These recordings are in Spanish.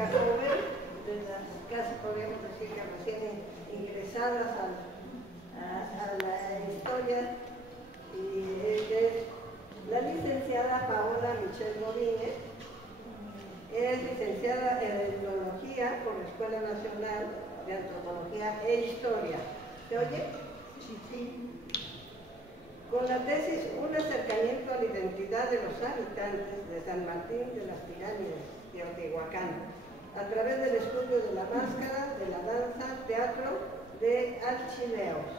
chica joven, de las casi podríamos decir que recién ingresadas a la historia, y es la licenciada Paola Michelle Godínez. Es licenciada en Etnología por la Escuela Nacional de Antropología e Historia. ¿Se oye? Sí, sí. Con la tesis Un acercamiento a la identidad de los habitantes de San Martín de las Pirámides, Teotihuacán, a través del estudio de la máscara, de la danza, teatro de Archimeos.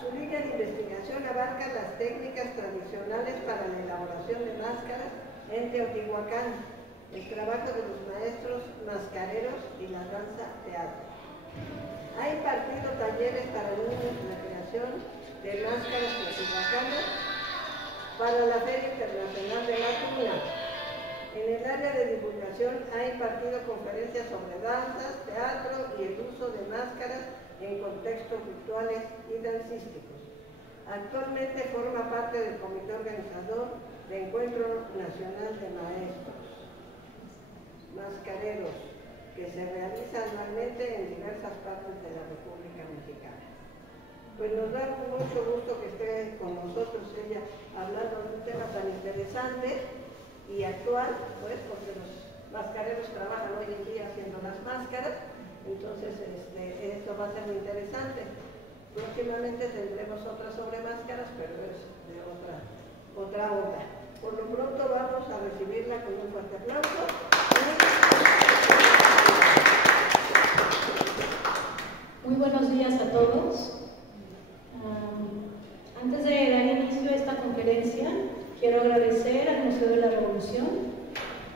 Su línea de investigación abarca las técnicas tradicionales para la elaboración de máscaras en Teotihuacán, el trabajo de los maestros mascareros y la danza teatro. Ha impartido talleres para niños de recreación de máscaras teotihuacanas para la Feria Internacional de la Tuna. En el área de divulgación ha impartido conferencias sobre danzas, teatro y el uso de máscaras en contextos virtuales y dancísticos. Actualmente forma parte del comité organizador del Encuentro Nacional de Maestros Mascareros, que se realiza anualmente en diversas partes de la República Mexicana. Pues nos da mucho gusto que esté con nosotros ella hablando de un tema tan interesante y actual, pues porque los mascareros trabajan hoy en día haciendo las máscaras, entonces esto va a ser muy interesante. Próximamente tendremos otras sobre máscaras, pero es de otra onda. Por lo pronto vamos a recibirla con un fuerte aplauso. Muy buenos días a todos. Antes de dar inicio a esta conferencia, quiero agradecer al Museo de la Revolución,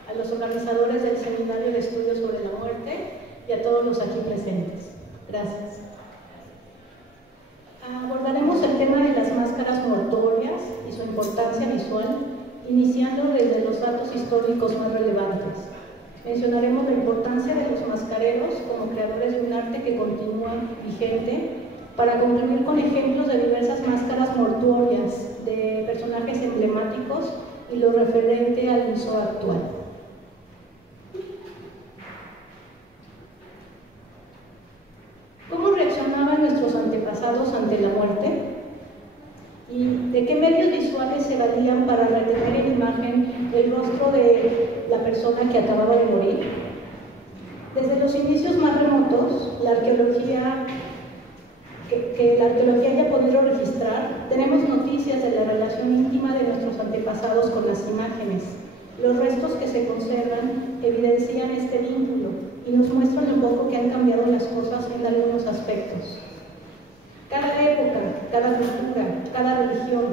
a los organizadores del Seminario de Estudios sobre la Muerte y a todos los aquí presentes. Gracias. Abordaremos el tema de las máscaras mortuorias y su importancia visual, iniciando desde los datos históricos más relevantes. Mencionaremos la importancia de los mascareros como creadores de un arte que continúa vigente, para concluir con ejemplos de diversas máscaras mortuorias de personajes emblemáticos y lo referente al uso actual. ¿Cómo reaccionaban nuestros antepasados ante la muerte? ¿Y de qué medios visuales se valían para retener en imagen el rostro de la persona que acababa de morir? Desde los inicios más remotos, la arqueología haya podido registrar, tenemos noticias de la relación íntima de nuestros antepasados con las imágenes. Los restos que se conservan evidencian este vínculo y nos muestran lo poco que han cambiado las cosas en algunos aspectos. Cada época, cada cultura, cada religión,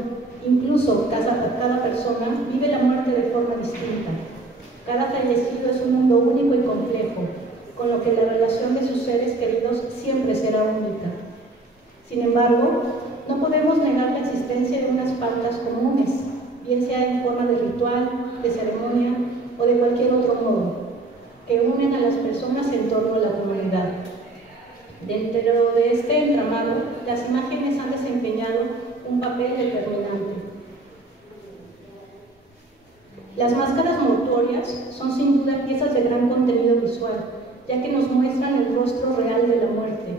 incluso cada persona, vive la muerte de forma distinta. Cada fallecido es un mundo único y complejo, con lo que la relación de sus seres queridos siempre será única. Sin embargo, no podemos negar la existencia de unas pautas comunes, bien sea en forma de ritual, de ceremonia o de cualquier otro modo, que unen a las personas en torno a la comunidad. Dentro de este entramado, las imágenes han desempeñado un papel determinante. Las máscaras mortuorias son sin duda piezas de gran contenido visual, ya que nos muestran el rostro real de la muerte.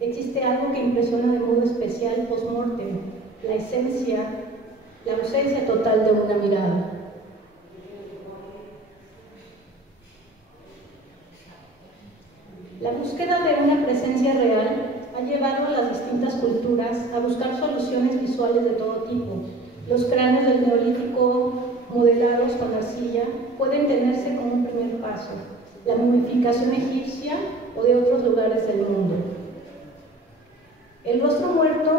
Existe algo que impresiona de modo especial post-mortem, la ausencia total de una mirada. La búsqueda de una presencia real ha llevado a las distintas culturas a buscar soluciones visuales de todo tipo. Los cráneos del Neolítico modelados con arcilla pueden tenerse como un primer paso, la momificación egipcia o de otros lugares del mundo. El rostro muerto,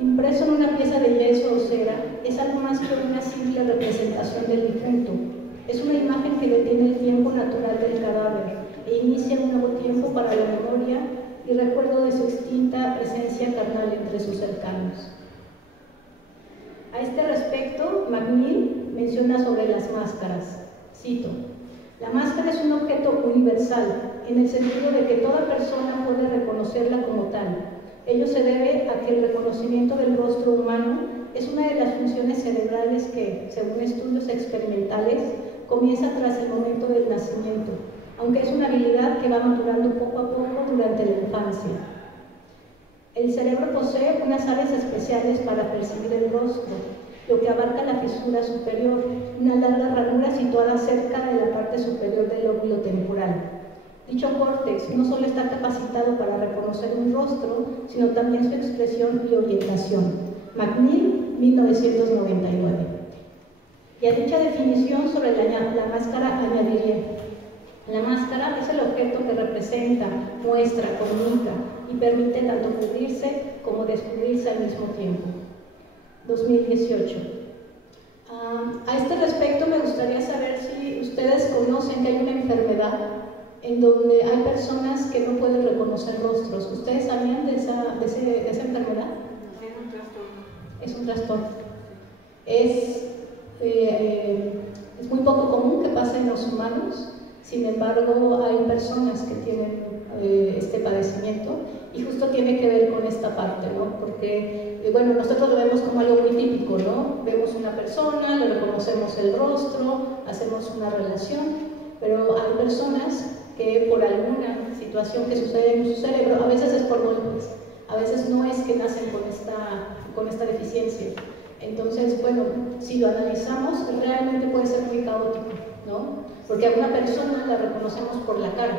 impreso en una pieza de yeso o cera, es algo más que una simple representación del difunto. Es una imagen que detiene el tiempo natural del cadáver e inicia un nuevo tiempo para la memoria y recuerdo de su extinta presencia carnal entre sus cercanos. A este respecto, McNeill menciona sobre las máscaras. Cito: la máscara es un objeto universal, en el sentido de que toda persona puede reconocerla como tal. Ello se debe a que el reconocimiento del rostro humano es una de las funciones cerebrales que, según estudios experimentales, comienza tras el momento del nacimiento, aunque es una habilidad que va madurando poco a poco durante la infancia. El cerebro posee unas áreas especiales para percibir el rostro, lo que abarca la fisura superior, una larga ranura situada cerca de la parte superior del lóbulo temporal. Dicho córtex no solo está capacitado para reconocer un rostro, sino también su expresión y orientación. McNeil, 1999. Y a dicha definición sobre la máscara añadiría: la máscara es el objeto que representa, muestra, comunica y permite tanto cubrirse como descubrirse al mismo tiempo. 2018. A este respecto me gustaría saber si ustedes conocen que hay una enfermedad en donde hay personas que no pueden reconocer rostros. ¿Ustedes sabían de esa enfermedad? Es un trastorno. Es un trastorno. Es muy poco común que pase en los humanos. Sin embargo, hay personas que tienen este padecimiento y justo tiene que ver con esta parte, ¿no? Porque, bueno, nosotros lo vemos como algo muy típico, ¿no? Vemos una persona, le reconocemos el rostro, hacemos una relación, pero hay personas que por alguna situación que sucede en su cerebro, a veces es por golpes, a veces no es que nacen con esta deficiencia. Entonces, bueno, si lo analizamos, realmente puede ser muy caótico, ¿no? Porque a una persona la reconocemos por la cara.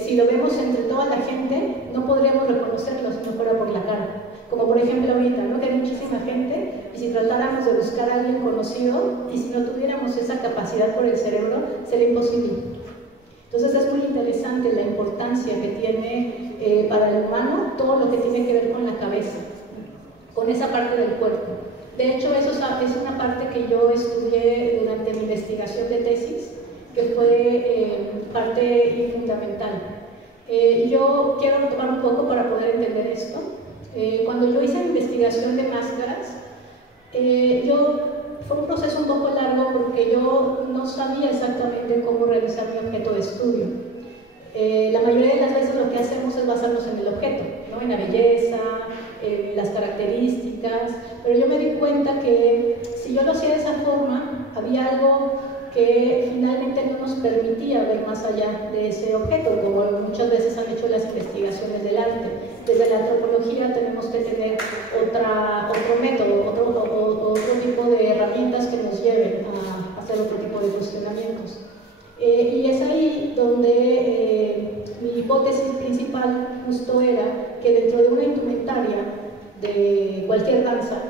Si lo vemos entre toda la gente, no podríamos reconocerlo si no fuera por la cara. Como por ejemplo ahorita, ¿no? Que hay muchísima gente y si tratáramos de buscar a alguien conocido y si no tuviéramos esa capacidad por el cerebro, sería imposible. Entonces es muy interesante la importancia que tiene para el humano todo lo que tiene que ver con la cabeza, con esa parte del cuerpo. De hecho, eso es una parte que yo estudié durante mi investigación de tesis, que fue parte fundamental. Yo quiero retomar un poco para poder entender esto. Cuando yo hice mi investigación de máscaras, fue un proceso un poco largo porque yo no sabía exactamente cómo realizar mi objeto de estudio. La mayoría de las veces lo que hacemos es basarnos en el objeto, ¿no? En la belleza, en las características, pero yo me di cuenta que si yo lo hacía de esa forma, había algo que finalmente no nos permitía ver más allá de ese objeto, como muchas veces han hecho las investigaciones del arte. Desde la antropología tenemos que tener otro método, otro tipo de herramientas que nos lleven a hacer otro tipo de cuestionamientos. Y es ahí donde mi hipótesis principal justo era que dentro de una indumentaria de cualquier danza,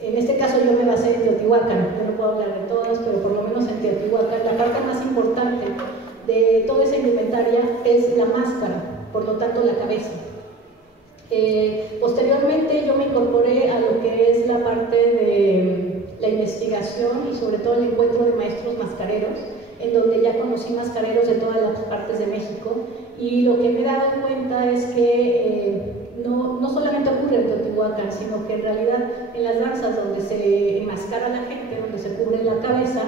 en este caso yo me basé en Teotihuacán, yo no puedo hablar de todas, pero por lo menos en Teotihuacán, la parte más importante de toda esa indumentaria es la máscara, por lo tanto la cabeza. Posteriormente yo me incorporé a lo que es la parte de la investigación y sobre todo el encuentro de maestros mascareros, en donde ya conocí mascareros de todas las partes de México, y lo que me he dado cuenta es que no solamente ocurre en Teotihuacán, sino que en realidad en las danzas donde se enmascara a la gente, donde se cubre la cabeza,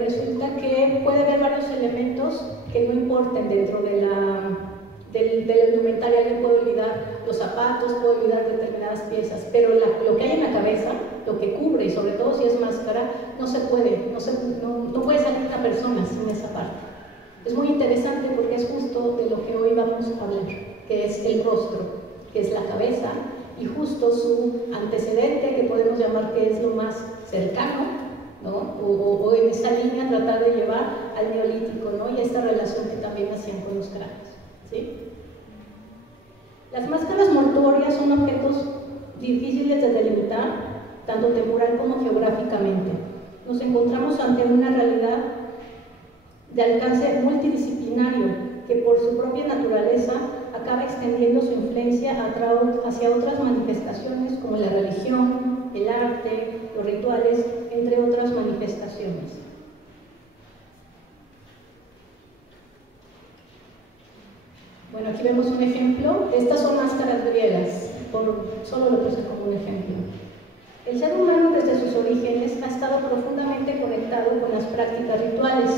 resulta que puede haber varios elementos que no importen dentro de la indumentaria. Alguien puede olvidar los zapatos, puede olvidar determinadas piezas, pero lo que hay en la cabeza, lo que cubre, y sobre todo si es máscara, no puede salir una persona sin esa parte. Es muy interesante porque es justo de lo que hoy vamos a hablar, que es el rostro, que es la cabeza, y justo su antecedente, que podemos llamar que es lo más cercano, ¿no? O en esa línea tratar de llevar al neolítico, ¿no? Y a esta relación que también hacían con los cráneos, ¿sí? Las máscaras mortuorias son objetos difíciles de delimitar, tanto temporal como geográficamente. Nos encontramos ante una realidad de alcance multidisciplinario que por su propia naturaleza acaba extendiendo su influencia hacia otras manifestaciones como la religión, el arte, los rituales, entre otras manifestaciones. Bueno, aquí vemos un ejemplo. Estas son máscaras griegas, solo lo puse como un ejemplo. El ser humano desde sus orígenes ha estado profundamente conectado con las prácticas rituales.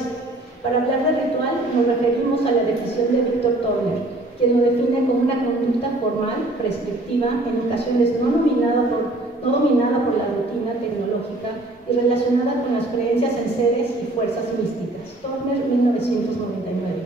Para hablar de ritual nos referimos a la definición de Víctor Turner, quien lo define como una conducta formal, prescriptiva, en ocasiones no dominada por la rutina tecnológica y relacionada con las creencias en seres y fuerzas místicas. Turner, 1999.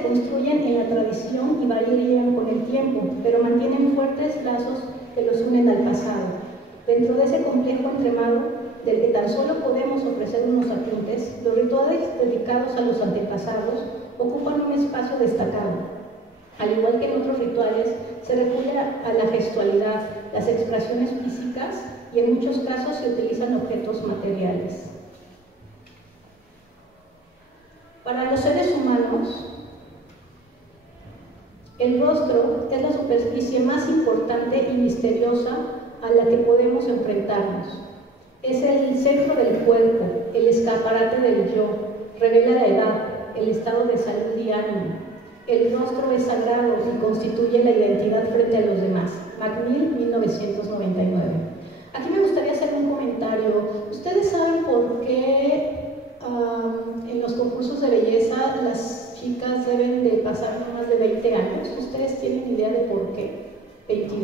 se construyen en la tradición y varían con el tiempo, pero mantienen fuertes lazos que los unen al pasado. Dentro de ese complejo entremado, del que tan solo podemos ofrecer unos apuntes, los rituales dedicados a los antepasados ocupan un espacio destacado. Al igual que en otros rituales, se recurre a la gestualidad, las expresiones físicas y en muchos casos se utilizan objetos materiales. Para los seres humanos, el rostro es la superficie más importante y misteriosa a la que podemos enfrentarnos. Es el centro del cuerpo, el escaparate del yo, revela la edad, el estado de salud y ánimo. El rostro es sagrado y constituye la identidad frente a los demás. Macmill, 1999. Aquí me gustaría hacer un comentario. ¿Ustedes saben por qué en los concursos de belleza las chicas deben de pasar no más de 20 años? ¿Ustedes tienen idea de por qué? ¿22?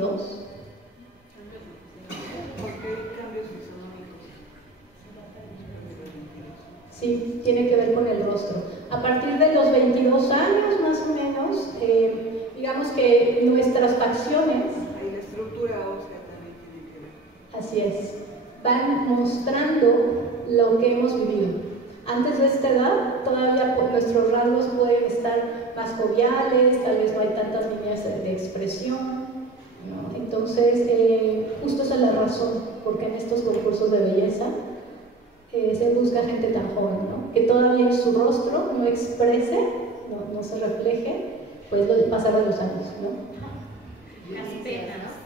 Porque hay cambios fisiológicos. Sí, tiene que ver con el rostro. A partir de los 22 años, más o menos, digamos que nuestras facciones, Ahí la estructura ósea también tiene que ver. así es, van mostrando lo que hemos vivido. Antes de esta edad, todavía nuestros rasgos pueden estar más joviales, tal vez no hay tantas líneas de expresión, ¿no? Entonces, justo esa es la razón, porque en estos concursos de belleza se busca gente tan joven, ¿no? Que todavía en su rostro no exprese, no se refleje, pues lo pasar de los años, ¿no? Casi pena, ¿no?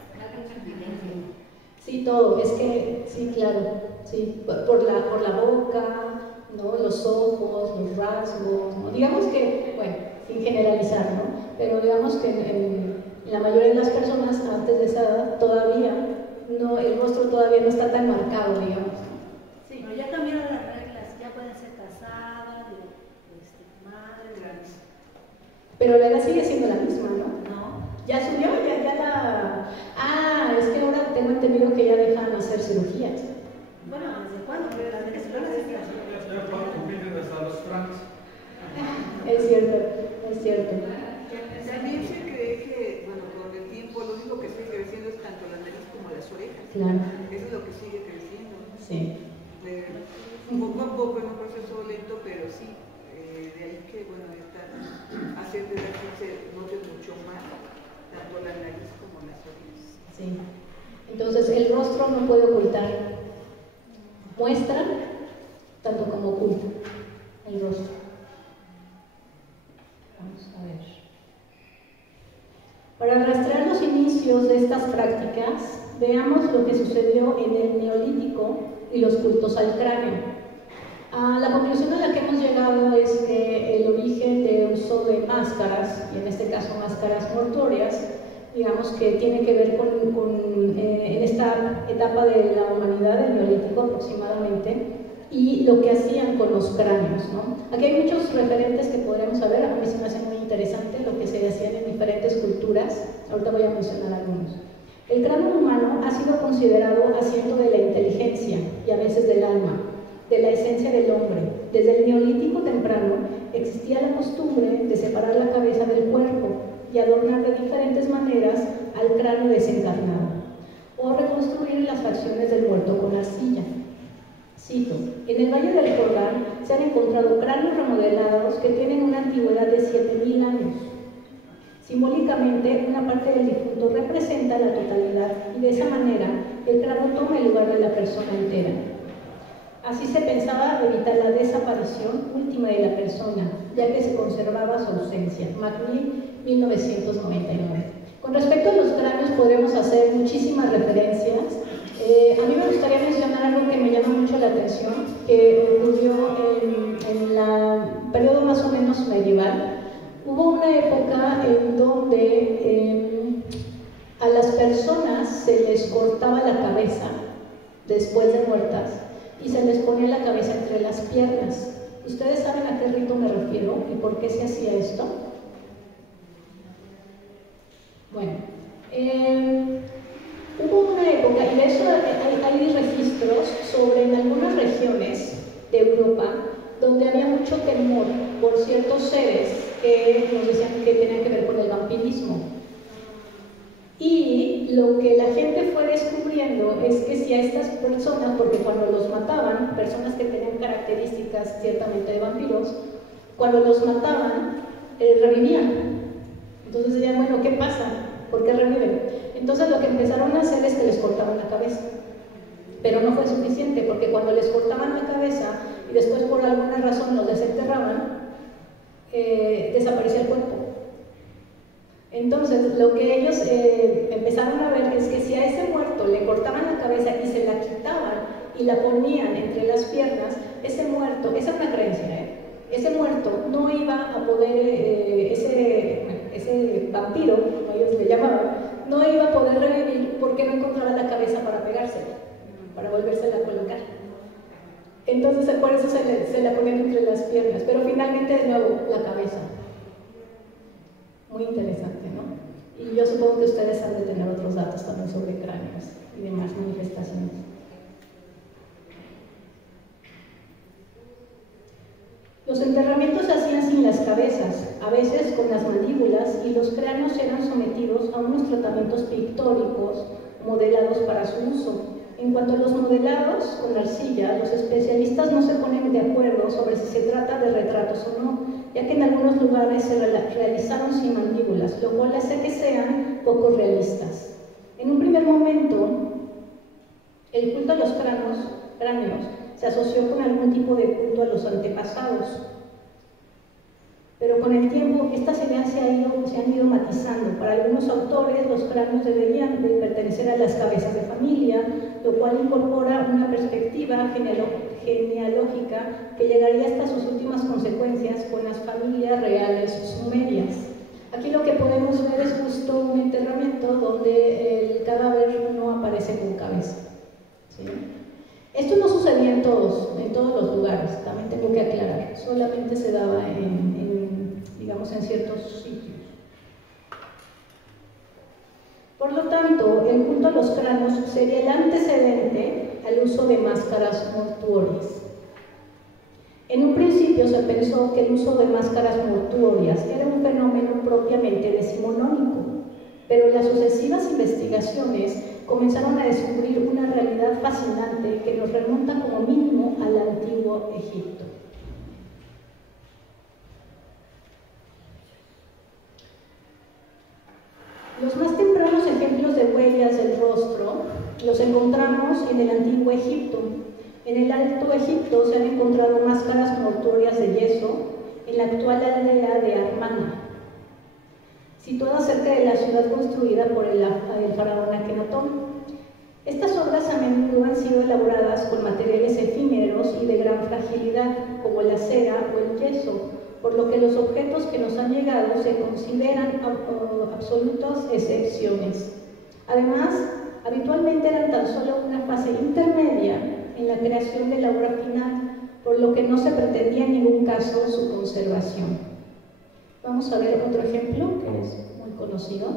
Sí, todo, es que, sí, claro, sí, por la boca, ¿no? Los ojos, los rasgos, ¿no? Digamos que, bueno, sin generalizar, ¿no? Pero digamos que en la mayoría de las personas antes de esa edad todavía, no, el rostro todavía no está tan marcado, digamos. Sí, pero ya cambiaron las reglas, ya pueden ser casadas, madres, grandes. Pero la edad sigue siendo la misma, ¿no? No. ¿Ya subió? ¿Ya la...? Ah, es que ahora tengo entendido que ya dejan hacer cirugías. Bueno, ¿desde cuándo? Pero las de escuelas sí Ya compiten hasta los trans. Es cierto, es cierto. También se cree que, bueno, con el tiempo lo único que sigue creciendo es tanto la nariz como las orejas. Claro. Eso es lo que sigue creciendo, ¿no? Sí. Poco a poco, en un proceso lento, pero sí. De ahí que, bueno, a cierta edad se note mucho más, tanto la nariz como las orejas. Sí. Entonces, el rostro no puede ocultar. Muestra tanto como oculta el rostro. Vamos a ver. Para rastrear los inicios de estas prácticas, veamos lo que sucedió en el Neolítico y los cultos al cráneo. La conclusión a la que hemos llegado es que el origen de uso de máscaras, y en este caso máscaras mortuorias, digamos que tiene que ver en esta etapa de la humanidad, del Neolítico aproximadamente, y lo que hacían con los cráneos, ¿no? Aquí hay muchos referentes que podríamos saber. A mí se me hace muy interesante lo que se hacían en diferentes culturas. Ahorita voy a mencionar algunos. El cráneo humano ha sido considerado asiento de la inteligencia y a veces del alma, de la esencia del hombre. Desde el Neolítico temprano existía la costumbre de separar la cabeza del cuerpo y adornar de diferentes maneras al cráneo desencarnado, o reconstruir las facciones del muerto con arcilla. Cito: en el Valle del Jordán se han encontrado cráneos remodelados que tienen una antigüedad de 7000 años. Simbólicamente, una parte del difunto representa la totalidad y de esa manera el cráneo toma el lugar de la persona entera. Así se pensaba evitar la desaparición última de la persona, ya que se conservaba su ausencia. Macmill, 1999. Con respecto a los cráneos podremos hacer muchísimas referencias. A mí me gustaría mencionar algo que me llama mucho la atención, que ocurrió en el periodo más o menos medieval. Hubo una época en donde a las personas se les cortaba la cabeza después de muertas y se les ponía la cabeza entre las piernas. ¿Ustedes saben a qué rito me refiero y por qué se hacía esto? Bueno, hubo una época, y de eso hay registros sobre en algunas regiones de Europa donde había mucho temor por ciertos seres que nos decían que tenían que ver con el vampirismo. Y lo que la gente fue descubriendo es que si a estas personas, porque cuando los mataban, personas que tenían características ciertamente de vampiros, cuando los mataban, revivían. Entonces decían, bueno, ¿qué pasa? ¿Por qué reviven? Entonces lo que empezaron a hacer es que les cortaban la cabeza. Pero no fue suficiente, porque cuando les cortaban la cabeza y después por alguna razón los desenterraban, desaparecía el cuerpo. Entonces, lo que ellos empezaron a ver es que si a ese muerto le cortaban la cabeza y se la quitaban y la ponían entre las piernas, ese muerto, esa es una creencia, ese muerto no iba a poder, ese vampiro, como ellos le llamaban, no iba a poder revivir porque no encontraba la cabeza para pegársela, para volvérsela a colocar. Entonces, por eso se la ponían entre las piernas, pero finalmente de nuevo la cabeza. Muy interesante, ¿no? Y yo supongo que ustedes han de tener otros datos también sobre cráneos y demás manifestaciones. Los enterramientos se hacían sin las cabezas, a veces con las mandíbulas, y los cráneos eran sometidos a unos tratamientos pictóricos modelados para su uso. En cuanto a los modelados con arcilla, los especialistas no se ponen de acuerdo sobre si se trata de retratos o no, ya que en algunos lugares se realizaron sin mandíbulas, lo cual hace que sean poco realistas. En un primer momento, el culto a los cráneos se asoció con algún tipo de culto a los antepasados, pero con el tiempo estas ideas se han ido matizando. Para algunos autores, los cráneos deberían de pertenecer a las cabezas de familia, lo cual incorpora una perspectiva genealógica que llegaría hasta sus últimas consecuencias con las familias reales sumerias. Aquí lo que podemos ver es justo un enterramiento donde el cadáver no aparece con cabeza, ¿sí? Esto no sucedía en todos los lugares, también tengo que aclarar, solamente se daba digamos, en ciertos sitios. Por lo tanto, el culto a los cráneos sería el antecedente al uso de máscaras mortuorias. En un principio se pensó que el uso de máscaras mortuorias era un fenómeno propiamente decimonónico, pero las sucesivas investigaciones comenzaron a descubrir una realidad fascinante que nos remonta como mínimo al antiguo Egipto. Los más tempranos ejemplos de huellas del rostro los encontramos en el antiguo Egipto. En el Alto Egipto se han encontrado máscaras mortuorias de yeso en la actual aldea de Armana, situada cerca de la ciudad construida por el faraón Akenatón. Estas obras a menudo han sido elaboradas con materiales efímeros y de gran fragilidad, como la cera o el yeso, por lo que los objetos que nos han llegado se consideran absolutas excepciones. Además, habitualmente eran tan solo una fase intermedia en la creación de la obra final, por lo que no se pretendía en ningún caso su conservación. Vamos a ver otro ejemplo que es muy conocido.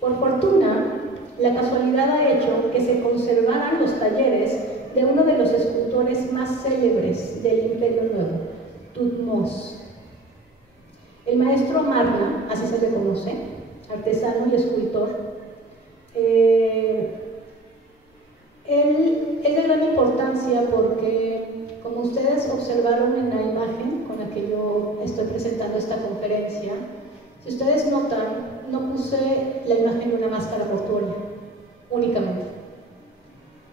Por fortuna, la casualidad ha hecho que se conservaran los talleres de uno de los escultores más célebres del Imperio Nuevo, Thutmose. El maestro Amarna, así se le conoce, artesano y escultor, él es de gran importancia porque, como ustedes observaron en la imagen con la que yo estoy presentando esta conferencia, si ustedes notan, no puse la imagen de una máscara mortuoria únicamente.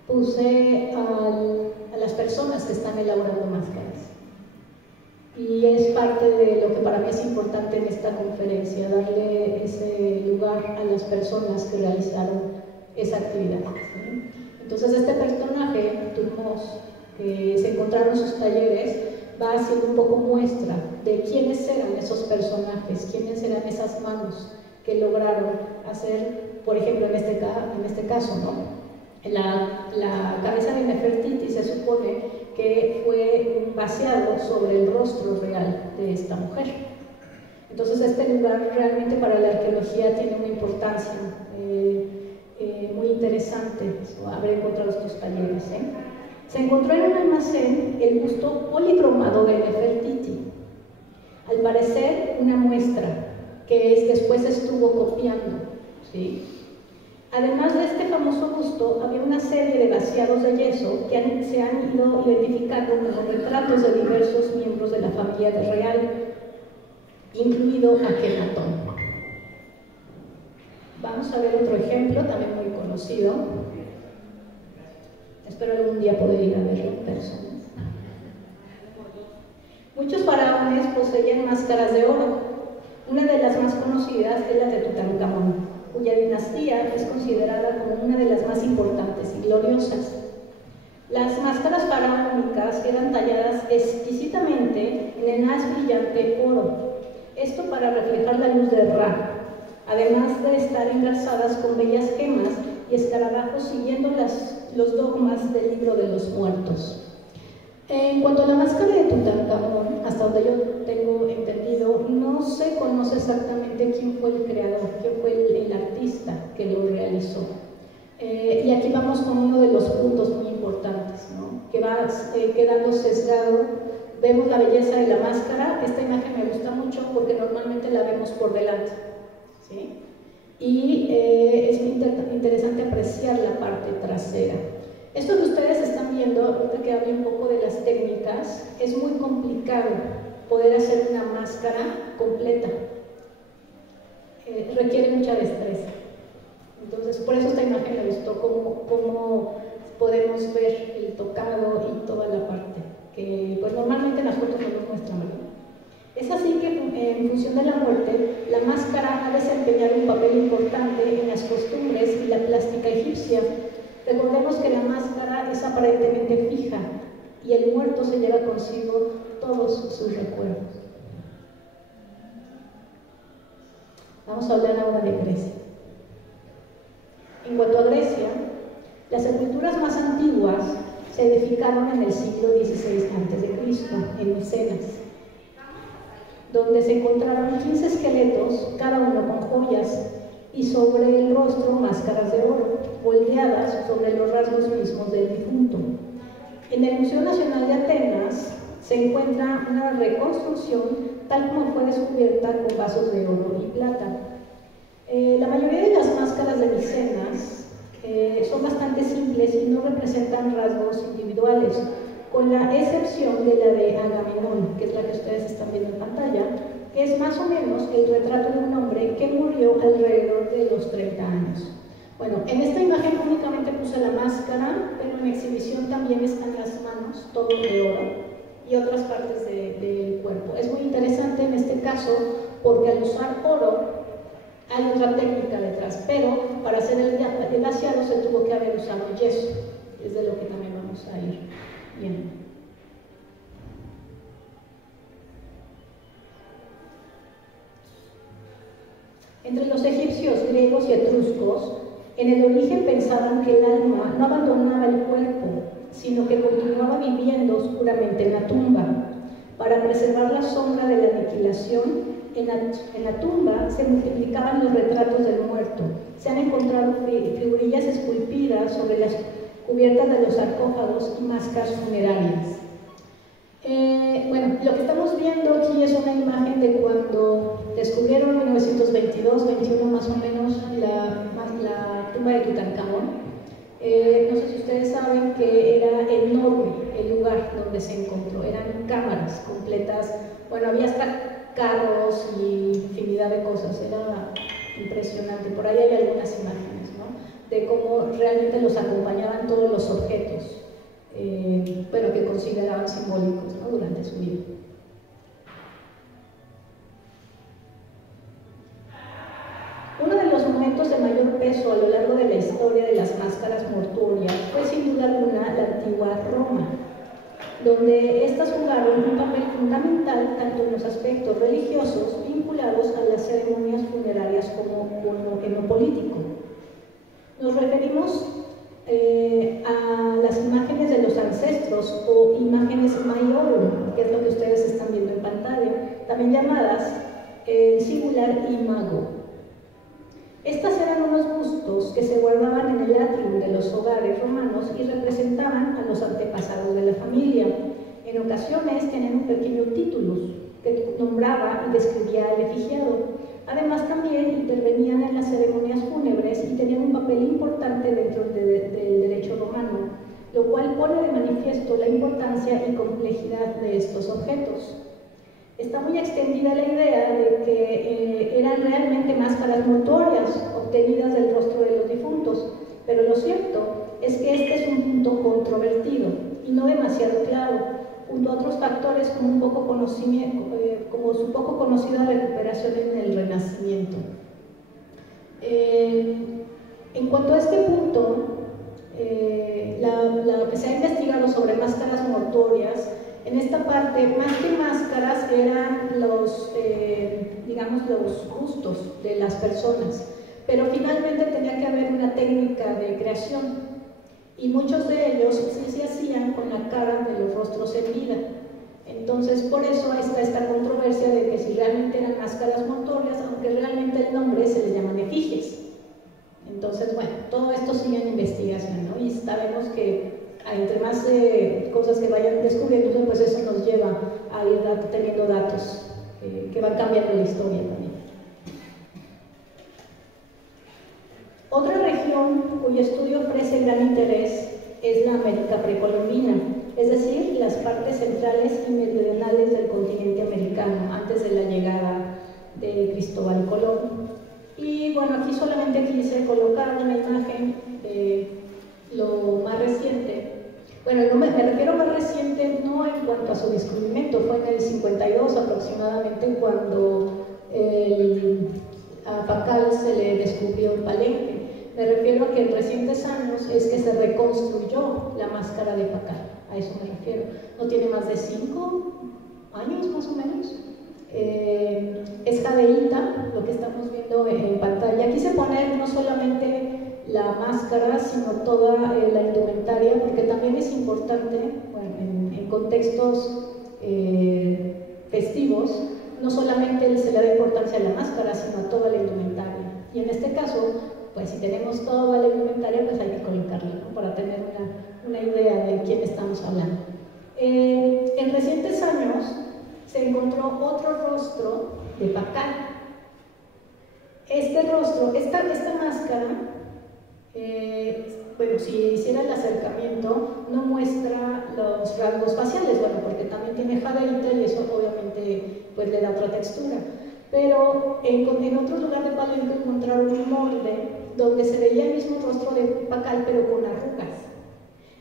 Puse a las personas que están elaborando máscaras. Y es parte de lo que para mí es importante en esta conferencia, darle ese lugar a las personas que realizaron esa actividad, ¿sí? Entonces este personaje, Thutmose, que se encontraron en sus talleres, va haciendo un poco muestra de quiénes eran esos personajes, quiénes eran esas manos que lograron hacer, por ejemplo, en este caso, ¿no? La cabeza de Nefertiti se supone que fue vaciado sobre el rostro real de esta mujer. Entonces este lugar realmente para la arqueología tiene una importancia muy interesante, haber encontrado estos talleres. Se encontró en un almacén el busto policromado de Nefertiti. Al parecer que después estuvo copiando, ¿sí? Además de este famoso busto, había una serie de vaciados de yeso que se han ido identificando como retratos de diversos miembros de la familia real, incluido Akenatón. Vamos a ver otro ejemplo, también muy conocido. Espero algún día poder ir a verlo en persona. Muchos faraones poseían máscaras de oro. Una de las más conocidas es la de Tutankamón, cuya dinastía es considerada como una de las más importantes y gloriosas. Las máscaras faraónicas eran talladas exquisitamente en el más brillante oro, esto para reflejar la luz de Ra, además de estar engarzadas con bellas gemas y escarabajos siguiendo los dogmas del libro de los muertos. En cuanto a la máscara de Tutankamón, hasta donde yo tengo entendido, no se conoce exactamente quién fue el creador, quién fue el artista que lo realizó. Y aquí vamos con uno de los puntos muy importantes, ¿no? Que va quedando sesgado. Vemos la belleza de la máscara. Esta imagen me gusta mucho porque normalmente la vemos por delante, ¿sí? Y es muy interesante apreciar la parte trasera. Esto que ustedes están viendo, ahorita que hablé un poco de las técnicas, es muy complicado poder hacer una máscara completa. Requiere mucha destreza. Entonces, por eso esta imagen me gustó, cómo podemos ver el tocado y toda la parte, que pues normalmente en las fotos no nos muestran, ¿verdad? Es así que en función de la muerte, la máscara ha desempeñado un papel importante en las costumbres y la plástica egipcia. Recordemos que la máscara es aparentemente fija y el muerto se lleva consigo todos sus recuerdos. Vamos a hablar ahora de Grecia. En cuanto a Grecia, las sepulturas más antiguas se edificaron en el siglo XVI a.C., en Micenas, donde se encontraron 15 esqueletos, cada uno con joyas, y sobre el rostro máscaras de oro, moldeadas sobre los rasgos mismos del difunto. En el Museo Nacional de Atenas se encuentra una reconstrucción tal como fue descubierta con vasos de oro y plata. La mayoría de las máscaras de Micenas son bastante simples y no representan rasgos individuales, con la excepción de la de Agamenón, que es la que ustedes están viendo en pantalla, que es más o menos el retrato de un hombre que murió alrededor de los 30 años. Bueno, en esta imagen únicamente puse la máscara, pero en exhibición también están las manos, todo de oro, y otras partes del cuerpo. Es muy interesante en este caso porque al usar oro hay otra técnica detrás, pero para hacer el glaciado se tuvo que haber usado yeso, es de lo que también vamos a ir viendo. Entre los egipcios, griegos y etruscos, en el origen pensaban que el alma no abandonaba el cuerpo, sino que continuaba viviendo oscuramente en la tumba. Para preservar la sombra de la aniquilación, en la tumba se multiplicaban los retratos del muerto. Se han encontrado figurillas esculpidas sobre las cubiertas de los sarcófagos y máscaras funerarias. Bueno, lo que estamos viendo aquí es una imagen de cuando descubrieron en 1922-21 más o menos la tumba de Tutankamón. No sé si ustedes saben que era enorme el lugar donde se encontró, eran cámaras completas, bueno, había hasta carros y infinidad de cosas, era impresionante. Por ahí hay algunas imágenes, ¿no?, de cómo realmente los acompañaban todos los objetos, bueno, que consideraban simbólicos, ¿no?, durante su vida. Uno de los momentos de mayor peso a lo largo de la historia de las máscaras mortuorias fue sin duda alguna la antigua Roma, donde estas jugaron un papel fundamental tanto en los aspectos religiosos vinculados a las ceremonias funerarias como en lo político. Nos referimos a las imágenes de los ancestros o imágenes maiorum, que es lo que ustedes están viendo en pantalla, también llamadas singular imago. Estas eran unos bustos que se guardaban en el atrium de los hogares romanos y representaban a los antepasados de la familia. En ocasiones tenían un pequeño titulus que nombraba y describía al efigiado. Además, también intervenían en las ceremonias fúnebres y tenían un papel importante dentro del derecho romano, lo cual pone de manifiesto la importancia y complejidad de estos objetos. Está muy extendida la idea de que eran realmente máscaras mortuorias obtenidas del rostro de los difuntos, pero lo cierto es que este es un punto controvertido y no demasiado claro, junto a otros factores como su poco conocida recuperación en el Renacimiento. En cuanto a este punto, lo que se ha investigado sobre máscaras mortuorias, en esta parte, más que máscaras, eran digamos, los bustos de las personas, pero finalmente tenía que haber una técnica de creación, y muchos de ellos sí se hacían con la cara de los rostros en vida. Entonces, por eso está esta controversia de que si realmente eran máscaras mortuorias, aunque realmente el nombre se les llaman efigies. Entonces, bueno, todo esto sigue en investigación, ¿no? Y sabemos que entre más cosas que vayan descubriendo, pues eso nos lleva a ir teniendo datos que van cambiando la historia también. Otra región cuyo estudio ofrece gran interés es la América precolombina, es decir, las partes centrales y meridionales del continente americano, antes de la llegada de Cristóbal Colón. Y bueno, aquí solamente quise colocar una imagen de lo más reciente. Bueno, me refiero más reciente no en cuanto a su descubrimiento, fue en el 52 aproximadamente cuando a Pacal se le descubrió en Palenque. Me refiero a que en recientes años es que se reconstruyó la máscara de Pacal, a eso me refiero. No tiene más de 5 años más o menos. Es jadeíta, lo que estamos viendo en pantalla. Aquí se pone no solamente la máscara, sino toda la indumentaria, porque también es importante, bueno, en contextos festivos, no solamente se le da importancia a la máscara, sino a toda la indumentaria. Y en este caso, pues si tenemos toda la indumentaria, pues hay que colocarla, ¿no? Para tener una idea de quién estamos hablando. En recientes años se encontró otro rostro de Pacal. Este rostro, esta máscara, bueno, si hiciera el acercamiento, no muestra los rasgos faciales, bueno, porque también tiene jadeíta y eso obviamente pues le da otra textura. Pero en otro lugar de Palenque encontraron un molde donde se veía el mismo rostro de Pacal, pero con arrugas.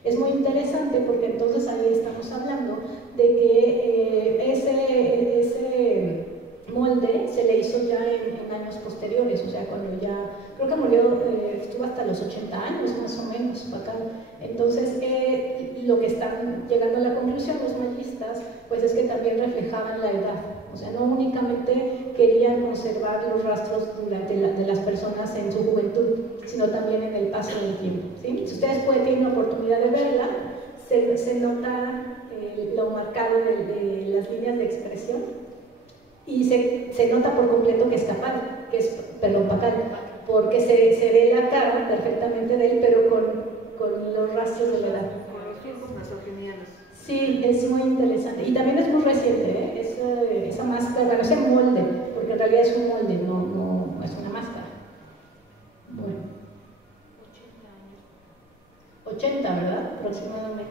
Es muy interesante porque entonces ahí estamos hablando de que ese molde se le hizo ya en años posteriores, o sea, cuando ya, creo que murió, estuvo hasta los 80 años más o menos, Pacal. Entonces, lo que están llegando a la conclusión los mayistas, pues es que también reflejaban la edad, o sea, no únicamente querían conservar los rastros de las personas en su juventud, sino también en el paso del tiempo, ¿sí? Si ustedes tienen la oportunidad de verla, se nota lo marcado de las líneas de expresión y se nota por completo que es Pacal, porque se ve la cara perfectamente de él, pero con los rastros de la edad. Con los ojos masogenianos. Sí, es muy interesante. Y también es muy reciente, ¿eh? Esa máscara, bueno, ese molde, porque en realidad es un molde, no es una máscara. Bueno. 80, ¿verdad? Aproximadamente.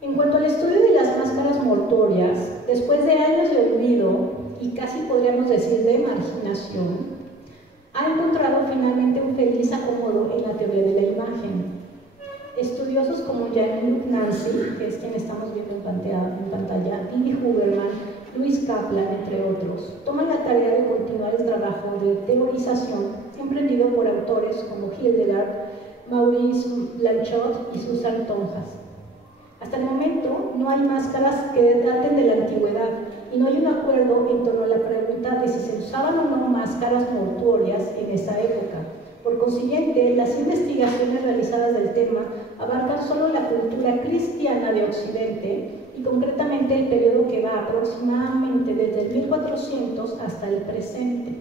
En cuanto al estudio de las máscaras mortuorias, después de años de olvido y casi podríamos decir de marginación, ha encontrado finalmente un feliz acomodo en la teoría de la imagen. Estudiosos como Janine Nancy, que es quien estamos viendo en pantalla, Billy Huberman, Luis Kaplan, entre otros, toman la tarea de continuar el trabajo de teorización emprendido por autores como Hildegard, Maurice Blanchot y Susan Tonjas. Hasta el momento no hay máscaras que daten de la antigüedad y no hay un acuerdo en torno a la pregunta de si se usaban o no máscaras mortuorias en esa época. Por consiguiente, las investigaciones realizadas del tema abarcan solo la cultura cristiana de Occidente y concretamente el periodo que va aproximadamente desde el 1400 hasta el presente.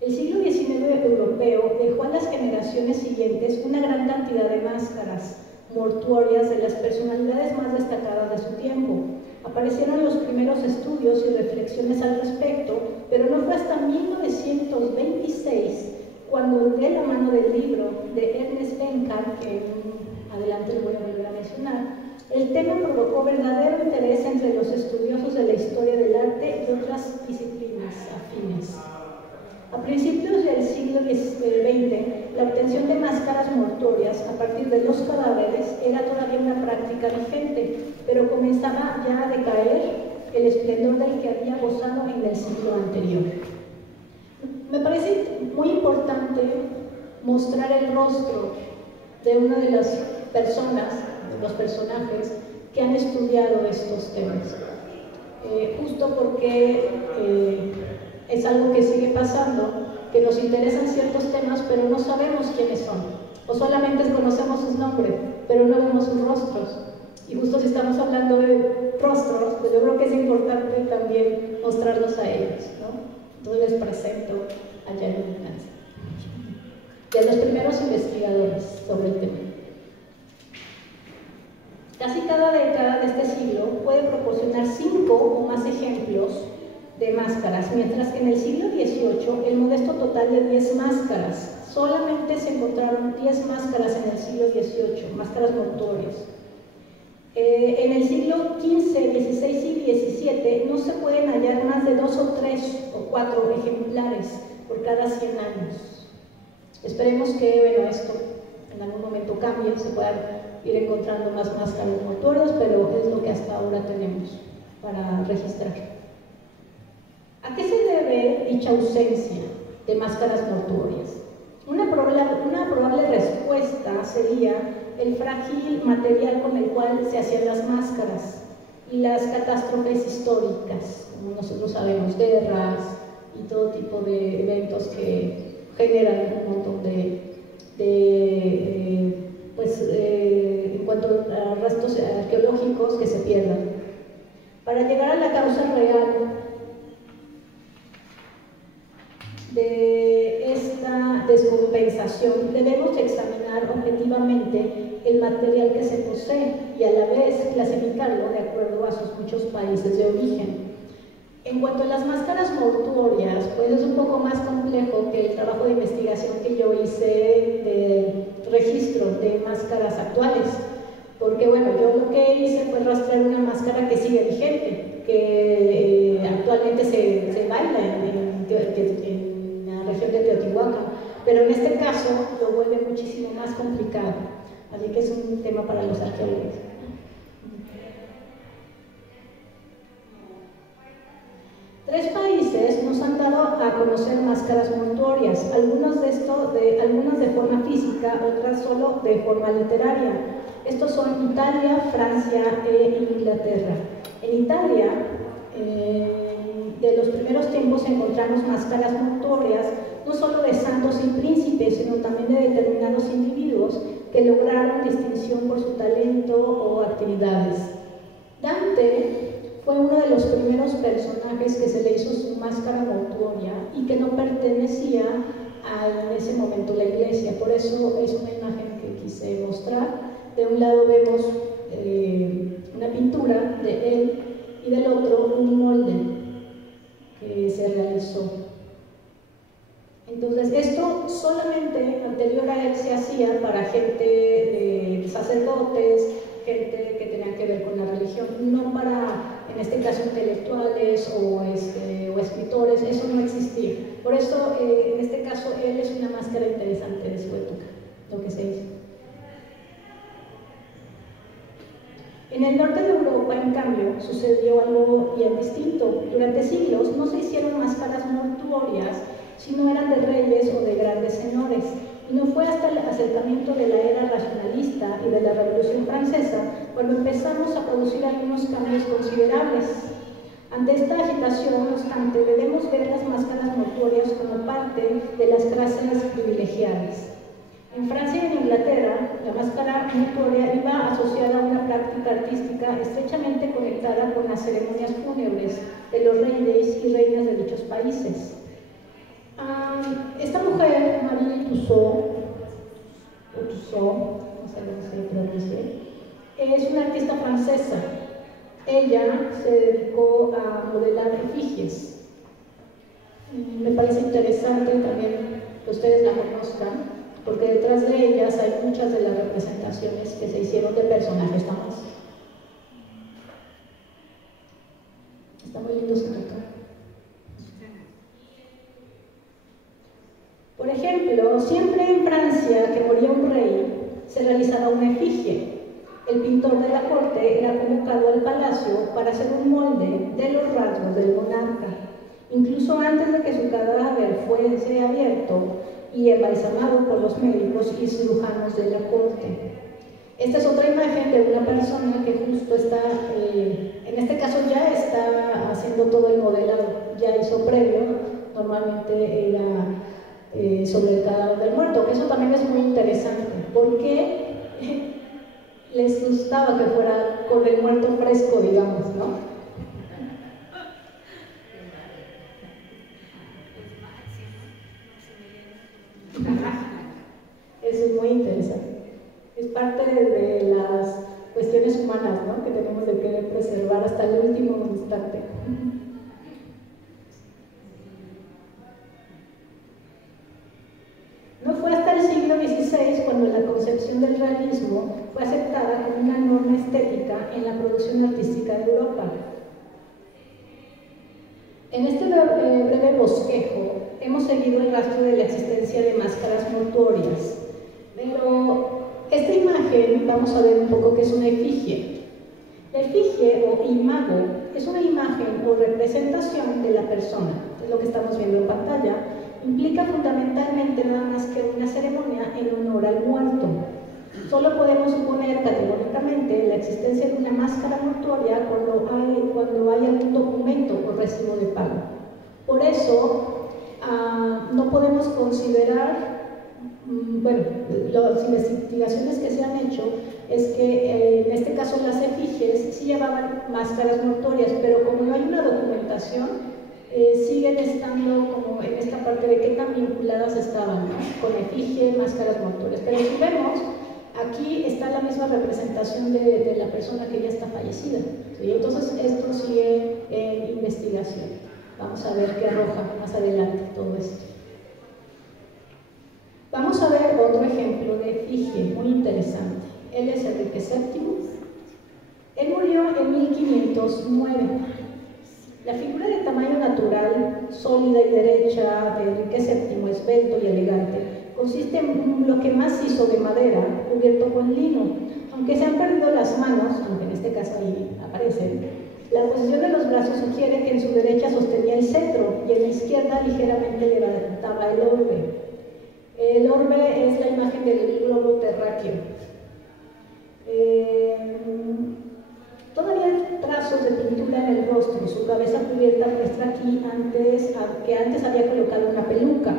El siglo XIX europeo dejó a las generaciones siguientes una gran cantidad de máscaras mortuorias de las personalidades más destacadas de su tiempo. A Aparecieron los primeros estudios y reflexiones al respecto, pero no fue hasta 1926 cuando, de la mano del libro de Ernest Benkart, que adelante lo voy a volver a mencionar, el tema provocó verdadero interés entre los estudiosos de la historia del arte y otras disciplinas afines. A principios del siglo XX, la obtención de máscaras mortuorias a partir de los cadáveres era todavía una práctica vigente, pero comenzaba ya a decaer el esplendor del que había gozado en el siglo anterior. Me parece muy importante mostrar el rostro de una de las personas, de los personajes que han estudiado estos temas, justo porque es algo que sigue pasando, que nos interesan ciertos temas, pero no sabemos quiénes son, o solamente conocemos sus nombres, pero no vemos sus rostros. Y justo si estamos hablando de rostros, pues yo creo que es importante también mostrarlos a ellos, ¿no? Entonces les presento a Janine Nancy, de los primeros investigadores sobre el tema. Casi cada década de este siglo puede proporcionar 5 o más ejemplos de máscaras, mientras que en el siglo XVIII el modesto total de 10 máscaras. Solamente se encontraron 10 máscaras en el siglo XVIII, máscaras mortuorias. En el siglo XV, XVI y XVII no se pueden hallar más de 2 o 3 o 4 ejemplares por cada 100 años. Esperemos que esto en algún momento cambie, se puedan ir encontrando más máscaras mortuorias, pero es lo que hasta ahora tenemos para registrar. ¿A qué se debe dicha ausencia de máscaras mortuorias? Una probable respuesta sería el frágil material con el cual se hacían las máscaras y las catástrofes históricas, como nosotros sabemos, guerras y todo tipo de eventos que generan un montón en cuanto a restos arqueológicos que se pierdan. Para llegar a la causa real de esta descompensación, debemos examinar objetivamente el material que se posee y a la vez clasificarlo de acuerdo a sus muchos países de origen. En cuanto a las máscaras mortuorias, pues es un poco más complejo que el trabajo de investigación que yo hice de registro de máscaras actuales, porque yo lo que hice fue rastrear una máscara que sigue vigente, que actualmente se baila en la región de Teotihuacán, pero en este caso lo vuelve muchísimo más complicado, así que es un tema para los arqueólogos. Tres países nos han dado a conocer máscaras mortuorias, algunas de forma física, otras solo de forma literaria. Estos son Italia, Francia e Inglaterra. En Italia, de los primeros tiempos encontramos máscaras mortuorias, no solo de santos y príncipes, sino también de determinados individuos que lograron distinción por su talento o actividades. Dante fue uno de los primeros personajes que se le hizo su máscara mortuoria y que no pertenecía en ese momento a la iglesia, por eso es una imagen que quise mostrar. De un lado vemos una pintura de él y del otro un molde que se realizó. Entonces esto solamente anterior a él se hacía para gente, sacerdotes, gente que tenía que ver con la religión, no para, en este caso, intelectuales o escritores, eso no existía. Por eso, en este caso, él es una máscara interesante de su época, lo que se hizo. En el norte de Europa, en cambio, sucedió algo bien distinto. Durante siglos no se hicieron máscaras mortuorias, sino eran de reyes o de grandes señores. Y no fue hasta el acercamiento de la era racionalista y de la Revolución Francesa cuando empezamos a producir algunos cambios considerables. Ante esta agitación, no obstante, debemos ver las máscaras mortuorias como parte de las clases privilegiadas. En Francia y en Inglaterra, la máscara mortuoria iba asociada a una práctica artística estrechamente conectada con las ceremonias fúnebres de los reyes y reinas de dichos países. Esta mujer, Marie Tussaud, no sé cómo se pronuncia, es una artista francesa. ella se dedicó a modelar efigies. Me parece interesante también que ustedes la conozcan, porque detrás de ellas hay muchas de las representaciones que se hicieron de personajes famosos. Está muy lindo su retrato. Por ejemplo, siempre en Francia que moría un rey, se realizaba una efigie. El pintor de la corte era convocado al palacio para hacer un molde de los rasgos del monarca. Incluso antes de que su cadáver fuese abierto y embalsamado por los médicos y cirujanos de la corte. Esta es otra imagen de una persona que justo está, en este caso ya está haciendo todo el modelado, ya hizo previo, normalmente era sobre el cadáver del muerto, que eso también es muy interesante, porque les gustaba que fuera con el muerto fresco, digamos, ¿no? Eso es muy interesante. Es parte de las cuestiones humanas, ¿no?, que tenemos de querer preservar hasta el último instante. No fue hasta el siglo XVI cuando la concepción del realismo fue aceptada como una norma estética en la producción artística de Europa. En este breve bosquejo hemos seguido el rastro de la existencia de máscaras mortuorias, pero esta imagen vamos a ver un poco qué es una efigie. La efigie o imago es una imagen o representación de la persona, es lo que estamos viendo en pantalla. Implica fundamentalmente nada más que una ceremonia en honor al muerto. Solo podemos suponer categóricamente la existencia de una máscara mortuoria cuando hay algún documento o recibo de pago. Por eso, no podemos considerar, bueno, las investigaciones que se han hecho es que en este caso las efigies sí llevaban máscaras mortuorias, pero como no hay una documentación, siguen estando como en esta parte de qué tan vinculadas estaban, ¿no?, con efigie, máscaras mortuorias. Pero si vemos, aquí está la misma representación de la persona que ya está fallecida, ¿sí? Entonces esto sigue en investigación. Vamos a ver qué arroja más adelante todo esto. Vamos a ver otro ejemplo de efigie muy interesante. Él es Enrique VII. Él murió en 1509. La figura de tamaño natural, sólida y derecha de Enrique VII, esbelto y elegante, consiste en un bloque macizo de madera cubierto con lino. Aunque se han perdido las manos, aunque en este caso ahí aparecen, la posición de los brazos sugiere que en su derecha sostenía el cetro y en la izquierda ligeramente levantaba el orbe. El orbe es la imagen del globo terráqueo. Todavía hay trazos de pintura en el rostro, su cabeza cubierta muestra aquí que antes había colocado una peluca.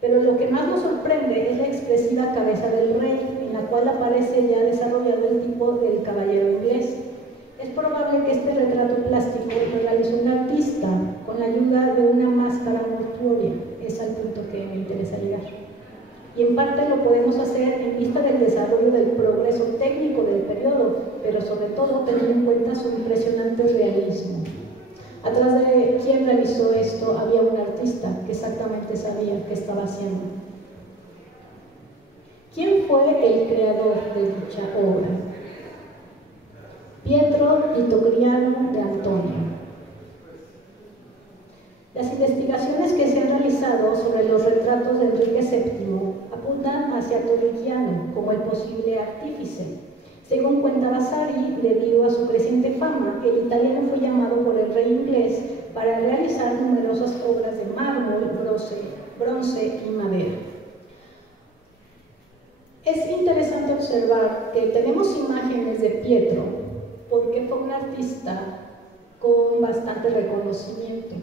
Pero lo que más nos sorprende es la expresiva cabeza del rey, en la cual aparece ya desarrollado el tipo del caballero inglés. Es probable que este retrato plástico lo realizó un artista con la ayuda de una máscara mortuoria. Es al punto que me interesa llegar. Y en parte lo podemos hacer en vista del desarrollo del progreso técnico del periodo, pero sobre todo teniendo en cuenta su impresionante realismo. Atrás de quien realizó esto había un artista que exactamente sabía qué estaba haciendo. ¿Quién fue el creador de dicha obra? Pietro Litogliano de Antonio. Las investigaciones que se han realizado sobre los retratos de Enrique VII apuntan hacia Torrigiano como el posible artífice. Según cuenta Vasari, debido a su creciente fama, el italiano fue llamado por el rey inglés para realizar numerosas obras de mármol, bronce y madera. Es interesante observar que tenemos imágenes de Pietro porque fue un artista con bastante reconocimiento.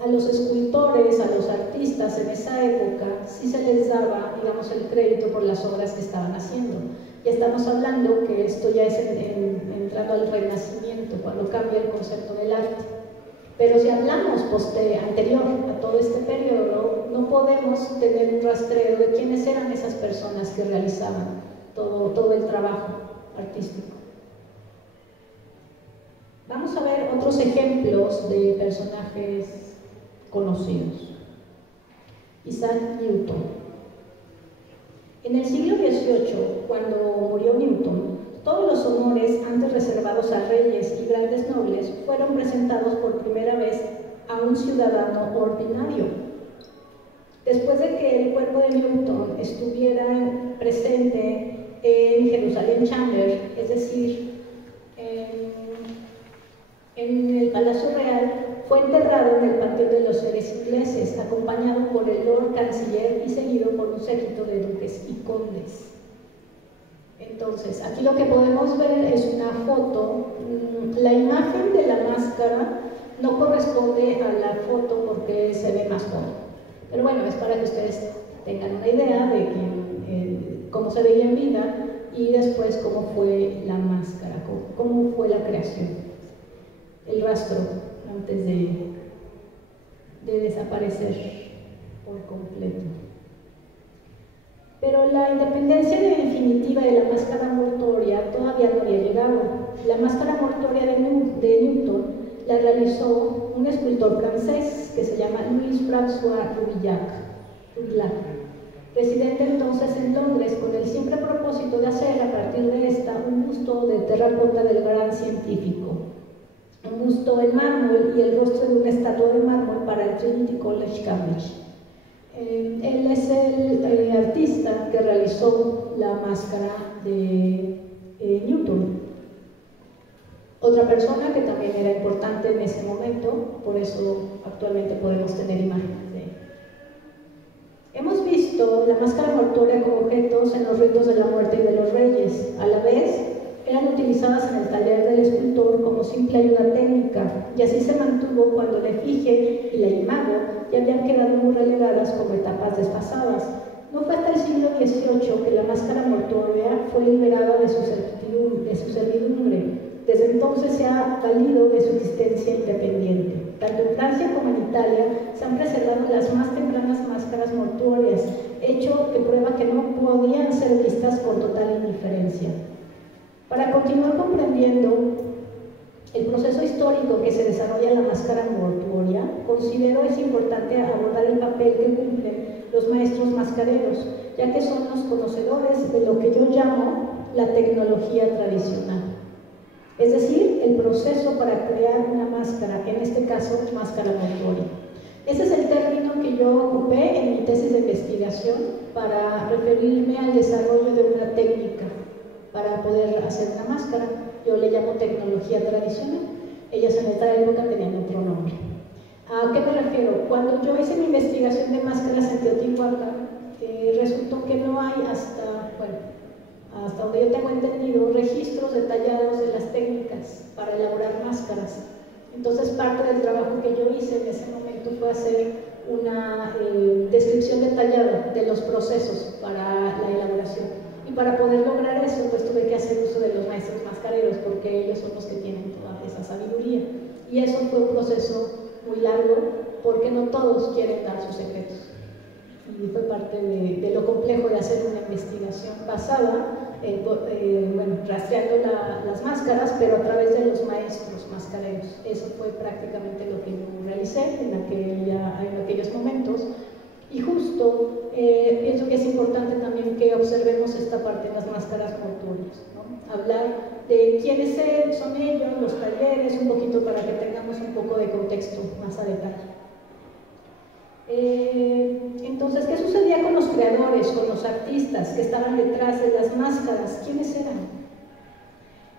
A los escultores, a los artistas en esa época, sí se les daba, digamos, el crédito por las obras que estaban haciendo. Ya estamos hablando que esto ya es entrando al Renacimiento, cuando cambia el concepto del arte. Pero si hablamos anterior a todo este periodo, no podemos tener un rastreo de quiénes eran esas personas que realizaban todo el trabajo artístico. vamos a ver otros ejemplos de personajes conocidos. Isaac Newton. En el siglo XVIII, cuando murió Newton, todos los honores antes reservados a reyes y grandes nobles fueron presentados por primera vez a un ciudadano ordinario. Después de que el cuerpo de Newton estuviera presente en Jerusalén Chamber, es decir, en el Palacio Real, fue enterrado en el Panteón de los Seres Ingleses, acompañado por el Lord Canciller y seguido por un séquito de duques y condes. Entonces, aquí lo que podemos ver es una foto. La imagen de la máscara no corresponde a la foto porque se ve más joven. Pero bueno, es para que ustedes tengan una idea de cómo se veía en vida y después cómo fue la máscara, cómo fue la creación, el rastro antes de desaparecer por completo. Pero la independencia definitiva de la máscara mortuoria todavía no había llegado. La máscara mortuoria de Newton la realizó un escultor francés que se llama Louis-François Roubilac, residente entonces en Londres, con el simple propósito de hacer a partir de esta un busto de terracota del gran científico, un busto en mármol y el rostro de una estatua de mármol para el Trinity College, Cambridge. Él es el artista que realizó la máscara de Newton. Otra persona que también era importante en ese momento, por eso actualmente podemos tener imágenes de él. Hemos visto la máscara mortuoria como objetos en los ritos de la muerte y de los reyes. A la vez, eran utilizadas en el taller del escultor como simple ayuda técnica, y así se mantuvo cuando la efigie y la imago ya habían quedado muy relegadas como etapas desfasadas. No fue hasta el siglo XVIII que la máscara mortuoria fue liberada de su servidumbre. Desde entonces se ha valido de su existencia independiente. Tanto en Francia como en Italia se han preservado las más tempranas máscaras mortuorias, hecho que prueba que no podían ser vistas con total indiferencia. Para continuar comprendiendo el proceso histórico que se desarrolla en la máscara mortuoria, considero es importante abordar el papel que cumplen los maestros mascareros, ya que son los conocedores de lo que yo llamo la tecnología tradicional. Es decir, el proceso para crear una máscara, en este caso, máscara mortuoria. Ese es el término que yo ocupé en mi tesis de investigación para referirme al desarrollo de una técnica para poder hacer una máscara. Yo le llamo tecnología tradicional. Ellas en esta época tenían otro nombre. ¿A qué me refiero? Cuando yo hice mi investigación de máscaras en Teotihuacán, resultó que no hay hasta donde yo tengo entendido, registros detallados de las técnicas para elaborar máscaras. Entonces, parte del trabajo que yo hice en ese momento fue hacer una descripción detallada de los procesos para la elaboración. Y para poder lograr eso, pues tuve que hacer uso de los maestros mascareros, porque ellos son los que tienen toda esa sabiduría. Y eso fue un proceso muy largo, porque no todos quieren dar sus secretos. Y fue parte de lo complejo de hacer una investigación basada, rastreando las máscaras, pero a través de los maestros mascareros. Eso fue prácticamente lo que yo realicé en aquellos momentos. Y justo pienso que es importante también que observemos esta parte de las máscaras mortuorias, ¿no? Hablar de quiénes son ellos, los talleres, un poquito para que tengamos un poco de contexto más a detalle. Entonces, ¿qué sucedía con los creadores, con los artistas que estaban detrás de las máscaras? ¿Quiénes eran?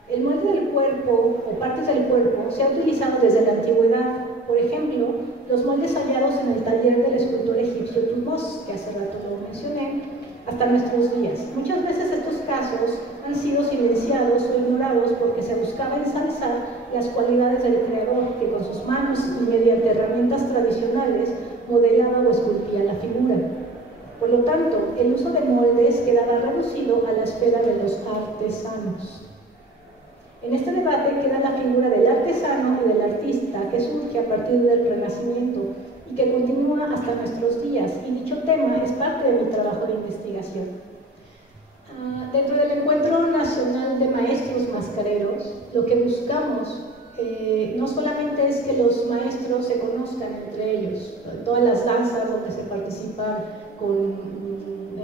El molde del cuerpo o partes del cuerpo se ha utilizado desde la antigüedad. Por ejemplo, los moldes hallados en el taller del escultor egipcio Thutmose, que hace rato lo mencioné, hasta nuestros días. Muchas veces estos casos han sido silenciados o ignorados porque se buscaba ensalzar las cualidades del creador, que con sus manos y mediante herramientas tradicionales modelaba o esculpía la figura. Por lo tanto, el uso de moldes quedaba reducido a la esfera de los artesanos. En este debate queda la figura del artesano y del artista, que surge a partir del Renacimiento y que continúa hasta nuestros días, y dicho tema es parte de mi trabajo de investigación. Dentro del Encuentro Nacional de Maestros Mascareros, lo que buscamos no solamente es que los maestros se conozcan entre ellos, todas las danzas donde se participan con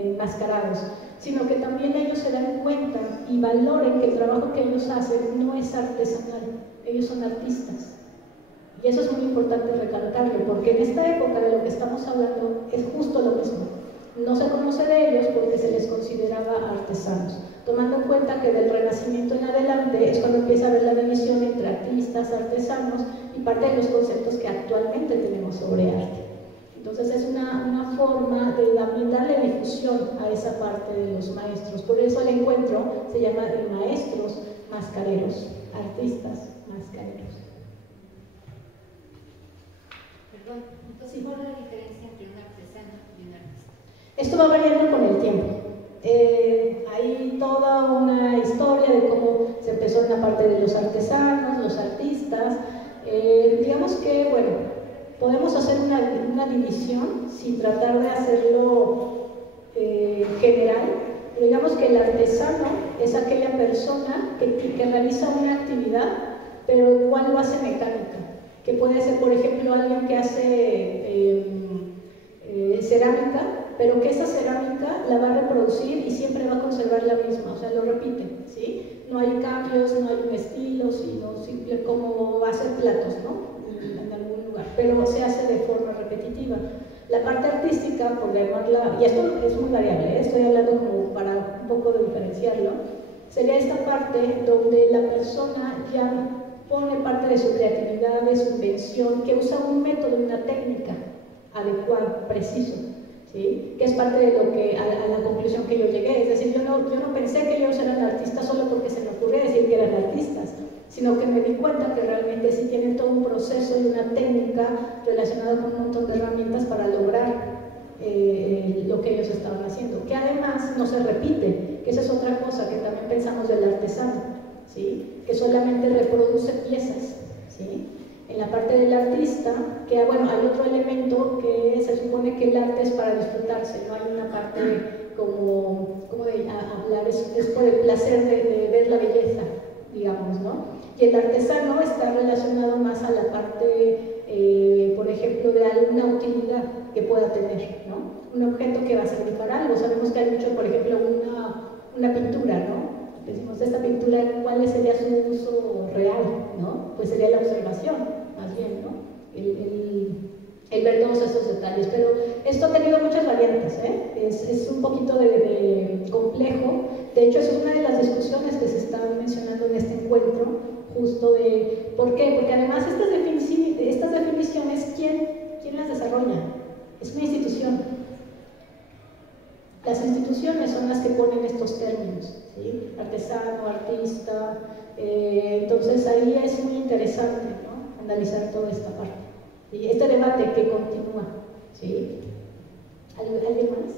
enmascarados, sino que también ellos se dan cuenta y valoren que el trabajo que ellos hacen no es artesanal, ellos son artistas. Y eso es muy importante recalcarlo, porque en esta época de lo que estamos hablando es justo lo mismo. No se conoce de ellos porque se les consideraba artesanos, tomando en cuenta que del Renacimiento en adelante es cuando empieza a haber la división entre artistas, artesanos y parte de los conceptos que actualmente tenemos sobre arte. Entonces es una forma de también darle difusión a esa parte de los maestros. Por eso el encuentro se llama de maestros mascareros, artistas mascareros. Perdón, entonces, ¿cuál es la diferencia entre un artesano y un artista? Esto va variando con el tiempo. Hay toda una historia de cómo se empezó en la parte de los artesanos, los artistas. Digamos que, bueno, podemos hacer una división sin tratar de hacerlo general, pero digamos que el artesano es aquella persona que realiza una actividad, pero igual lo hace mecánica, que puede ser, por ejemplo, alguien que hace cerámica, pero que esa cerámica la va a reproducir y siempre va a conservar la misma, o sea, lo repite, ¿sí? No hay cambios, no hay un estilo, sino simple como hacer platos, ¿no? En algún lugar, pero se hace de forma repetitiva. La parte artística, por llamarla, y esto es muy variable, estoy hablando como para un poco de diferenciarlo, sería esta parte donde la persona ya pone parte de su creatividad, de su invención, que usa un método, una técnica adecuada, preciso, ¿sí? Que es parte de lo que, a la conclusión que yo llegué. Es decir, yo no pensé que ellos eran artistas solo porque se me ocurrió decir que eran artistas, sino que me di cuenta que realmente sí tienen todo un proceso y una técnica relacionada con un montón de herramientas para lograr lo que ellos estaban haciendo, que además no se repite, que esa es otra cosa que también pensamos del artesano, ¿sí? Que solamente reproduce piezas, ¿sí? En la parte del artista, que bueno, hay otro elemento que se supone que el arte es para disfrutarse, no hay una parte como de hablar, es por el placer de ver la belleza, digamos, ¿no? Y el artesano está relacionado más a la parte, por ejemplo, de alguna utilidad que pueda tener, ¿no? Un objeto que va a servir para algo. Sabemos que hay mucho, por ejemplo, una pintura, ¿no? Decimos, esta pintura, ¿cuál sería su uso real? ¿No? Pues sería la observación, más bien, ¿no? El ver todos estos detalles. Pero esto ha tenido muchas variantes, ¿eh? Es un poquito de complejo. De hecho, es una de las discusiones que se están mencionando en este encuentro, justo de ¿por qué? Porque además estas definiciones, ¿quién las desarrolla? Es una institución. Las instituciones son las que ponen estos términos, ¿sí? Artesano, artista. Entonces ahí es muy interesante, ¿no? Analizar toda esta parte. Y este debate que continúa, ¿sí? ¿Alguien más?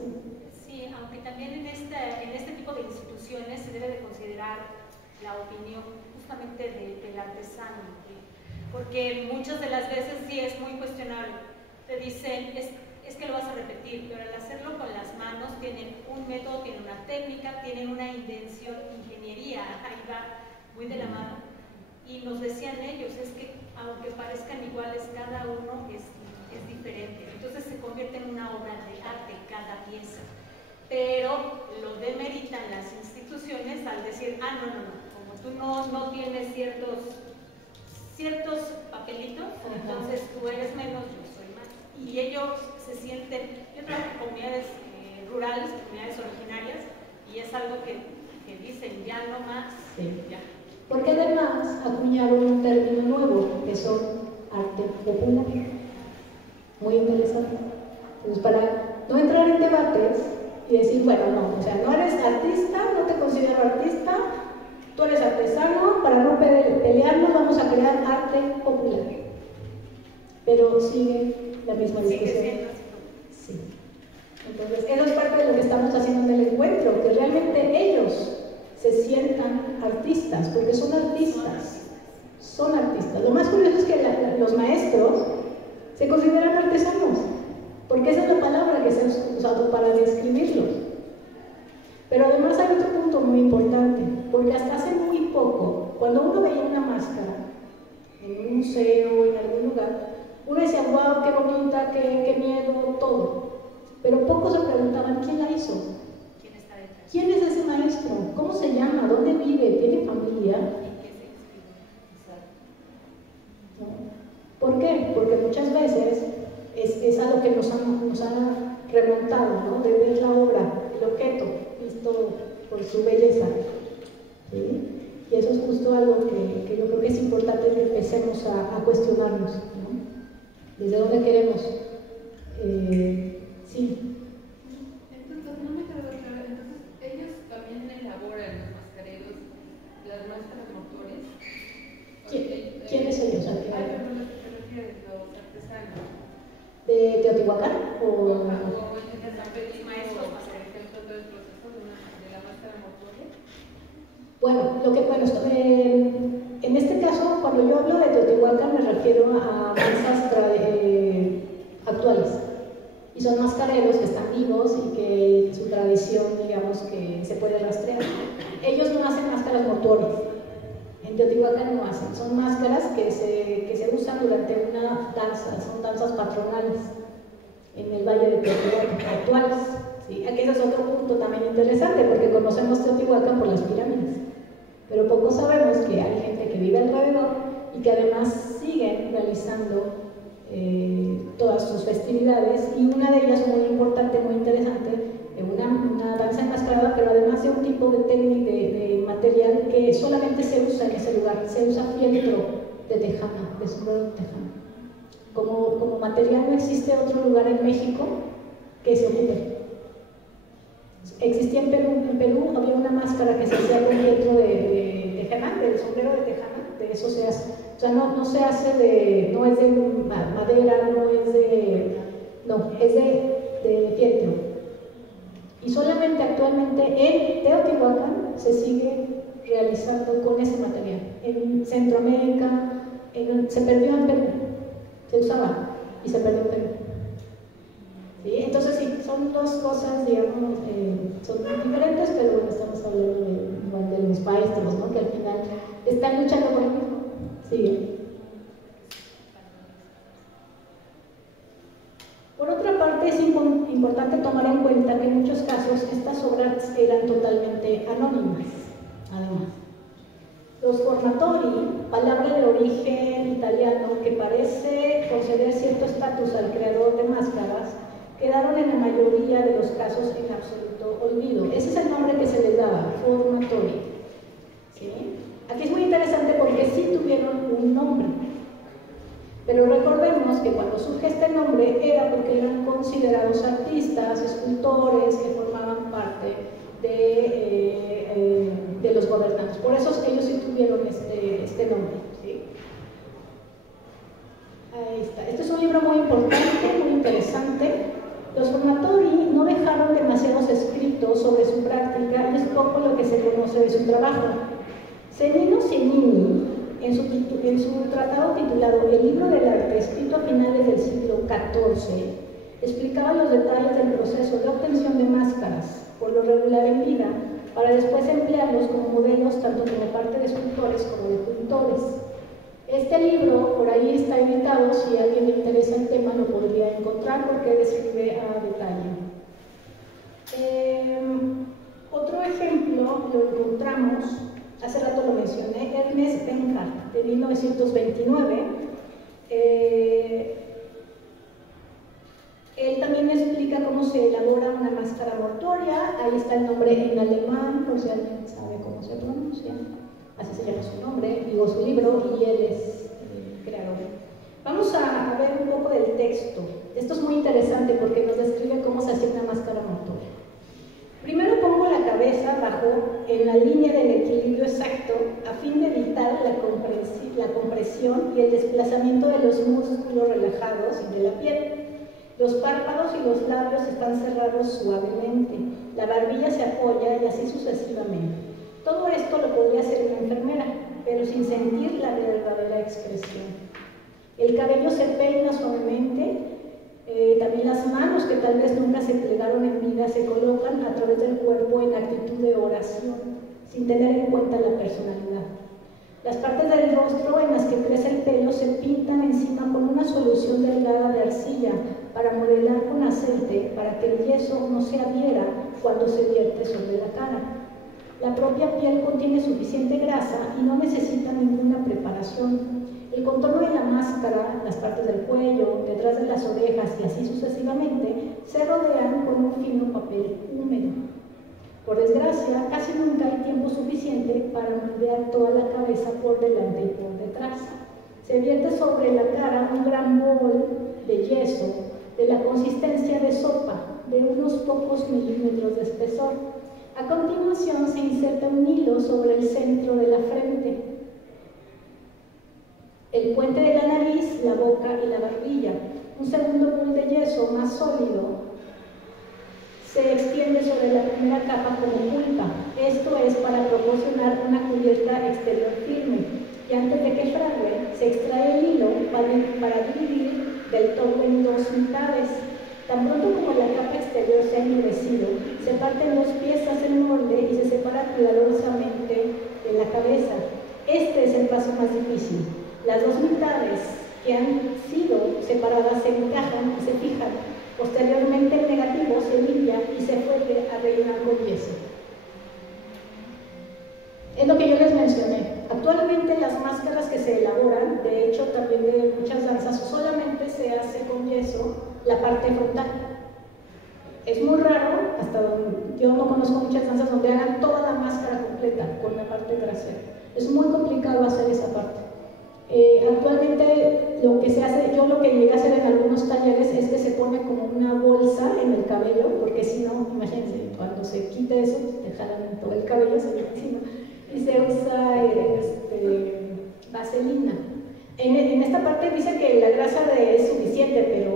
Sí, aunque también en este tipo de instituciones se debe de considerar la opinión justamente del artesano, ¿sí? Porque muchas de las veces sí es muy cuestionable. Te dicen, es que lo vas a repetir, pero al hacerlo con las manos tienen un método, tienen una técnica, tienen una invención, ingeniería, ahí va muy de la mano. Y nos decían ellos, es que aunque parezcan iguales, cada uno es diferente. Entonces se convierte en una obra de arte cada pieza. Pero lo demeritan las instituciones al decir, no, como tú no tienes ciertos papelitos, entonces tú eres menos, yo soy más. Y ellos se sienten, yo trabajo en comunidades rurales, comunidades originarias, y es algo que dicen, ya no más, sí. Ya. Porque además acuñaron un término nuevo, que son arte popular. Muy interesante. Entonces, para no entrar en debates y decir, bueno, no, o sea, no eres artista, no te considero artista, tú eres artesano, para no pelearnos vamos a crear arte popular. Pero sigue la misma discusión. Sí. Entonces, eso es parte de lo que estamos haciendo en el encuentro, que realmente ellos se sientan artistas, porque son artistas. Son artistas. Lo más curioso es que los maestros se consideran artesanos, porque esa es la palabra que se ha usado para describirlos. Pero además hay otro punto muy importante, porque hasta hace muy poco, cuando uno veía una máscara, un museo, en algún lugar, uno decía, wow, qué bonita, qué miedo, todo. Pero pocos se preguntaban, ¿quién la hizo? ¿Quién está detrás? ¿Quién es ese maestro? ¿Cómo se llama? ¿Dónde vive? ¿Tiene familia? ¿Y qué se escribe? ¿No? ¿Por qué? Porque muchas veces es algo que nos ha remontado, ¿no? De ver la obra, el objeto, visto por su belleza. ¿Sí? Y eso es justo algo que yo creo que es importante que empecemos a cuestionarnos, ¿no? ¿Desde dónde queremos? Sí. Entonces, no me quedó claro. Entonces, ellos también elaboran los mascareros, las máscaras motores. ¿Quiénes ellos? Perdón, ¿te refieres los artesanos? ¿De Teotihuacán? O ¿O...? los maestros para el ejemplo del proceso de la máscara mortuoria. Bueno, en este caso, cuando yo hablo de Teotihuacán, me refiero a danzas actuales. Y son mascareros que están vivos y que su tradición, digamos, que se puede rastrear. Ellos no hacen máscaras mortuorias. En Teotihuacán no hacen. Son máscaras que se usan durante una danza, son danzas patronales en el Valle de Teotihuacán, actuales. ¿Sí? Aquí ese es otro punto también interesante, porque conocemos Teotihuacán por las pirámides. Pero poco sabemos que hay gente que vive alrededor y que además siguen realizando todas sus festividades, y una de ellas muy importante, muy interesante, una danza enmascarada, pero además de un tipo de técnica de material que solamente se usa en ese lugar, se usa fieltro de tejana, de sombrero de tejana. Como material no existe otro lugar en México que se ocupe. Existía en Perú había una máscara que se hacía con fieltro de tejana, del sombrero de tejana, de eso se hace. O sea, no se hace no es de madera, es de fieltro. Y solamente actualmente en Teotihuacán se sigue realizando con ese material. En Centroamérica, se perdió en Perú, se usaba y se perdió en Perú. ¿Sí? Entonces sí, son dos cosas, digamos, son diferentes, pero bueno, estamos hablando de los maestros, ¿no? Que al final están luchando por el mismo. Sí. Por otra parte, es importante tomar en cuenta que en muchos casos estas obras eran totalmente anónimas, además. Los formatori, palabra de origen italiano que parece conceder cierto estatus al creador de máscaras, quedaron en la mayoría de los casos en absoluto olvido. Ese es el nombre que se les daba, formatori. ¿Sí? Aquí es muy interesante porque sí tuvieron un nombre, pero recordemos que cuando surge este nombre era porque eran considerados artistas, escultores que formaban parte de los gobernantes. Por eso ellos sí tuvieron este nombre. ¿Sí? Ahí está. Este es un libro muy importante, muy interesante. Los formatori no dejaron demasiados escritos sobre su práctica y es poco lo que se conoce de su trabajo. Cennino Cennini, en su tratado titulado El libro del arte, escrito a finales del siglo XIV, explicaba los detalles del proceso de obtención de máscaras, por lo regular en vida, para después emplearlos como modelos tanto como parte de escultores como de pintores. Este libro, por ahí está editado, si a alguien le interesa el tema lo podría encontrar porque describe a detalle. Otro ejemplo lo encontramos, hace rato lo mencioné, Ernest Benkart, de 1929. Él también explica cómo se elabora una máscara mortuoria. Ahí está el nombre en alemán, por si alguien sabe cómo se pronuncia. Así se llama su nombre, digo su libro, y él es el creador. Vamos a ver un poco del texto. Esto es muy interesante porque nos describe cómo se hace una máscara mortuoria. Primero pongo la cabeza en la línea del equilibrio exacto a fin de evitar la compresión y el desplazamiento de los músculos relajados y de la piel. Los párpados y los labios están cerrados suavemente, la barbilla se apoya y así sucesivamente. Todo esto lo podría hacer una enfermera, pero sin sentir la verdadera expresión. El cabello se peina suavemente, también las manos que tal vez nunca se plegaron en vida se colocan a través del cuerpo en actitud de oración, sin tener en cuenta la personalidad. Las partes del rostro en las que crece el pelo se pintan encima con una solución delgada de arcilla para modelar con aceite para que el yeso no se adhiera cuando se vierte sobre la cara. La propia piel contiene suficiente grasa y no necesita ninguna preparación. El contorno de la máscara, las partes del cuello, detrás de las orejas y así sucesivamente, se rodean con un fino papel húmedo. Por desgracia, casi nunca hay tiempo suficiente para moldear toda la cabeza por delante y por detrás. Se vierte sobre la cara un gran bol de yeso de la consistencia de sopa, de unos pocos milímetros de espesor. A continuación se inserta un hilo sobre el centro de la frente, el puente de la nariz, la boca y la barbilla. Un segundo bol de yeso más sólido se extiende sobre la primera capa como pulpa. Esto es para proporcionar una cubierta exterior firme. Y antes de que frague, se extrae el hilo para dividir del todo en dos mitades. Tan pronto como la capa exterior se ha endurecido, se parten dos piezas en molde y se separa cuidadosamente de la cabeza. Este es el paso más difícil. Las dos mitades que han sido separadas se encajan y se fijan. Posteriormente el negativo se limpia y se vuelve a rellenar con yeso. Es lo que yo les mencioné. Actualmente las máscaras que se elaboran, de hecho también de muchas danzas, solamente se hace con yeso la parte frontal. Es muy raro, hasta donde yo no conozco muchas danzas donde hagan toda la máscara completa con la parte trasera. Es muy complicado hacer esa parte. Actualmente lo que se hace, yo lo que llegué a hacer en algunos talleres es que se pone como una bolsa en el cabello, porque si no, imagínense, cuando se quite eso, te jalan todo el cabello, se ve encima, y se usa vaselina. En esta parte dice que la grasa es suficiente, pero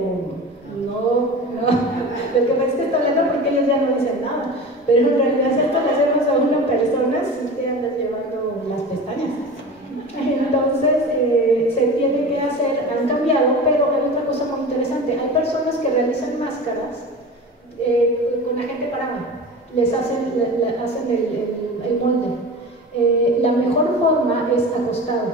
no. Lo que pasa es que está hablando porque ellos ya no dicen nada, pero en realidad si esto le hacemos a una persona, sí te andas llevando las pestañas. Entonces se tiene que hacer, han cambiado, pero hay otra cosa muy interesante. Hay personas que realizan máscaras con la gente parada, les hacen el molde. La mejor forma es acostado,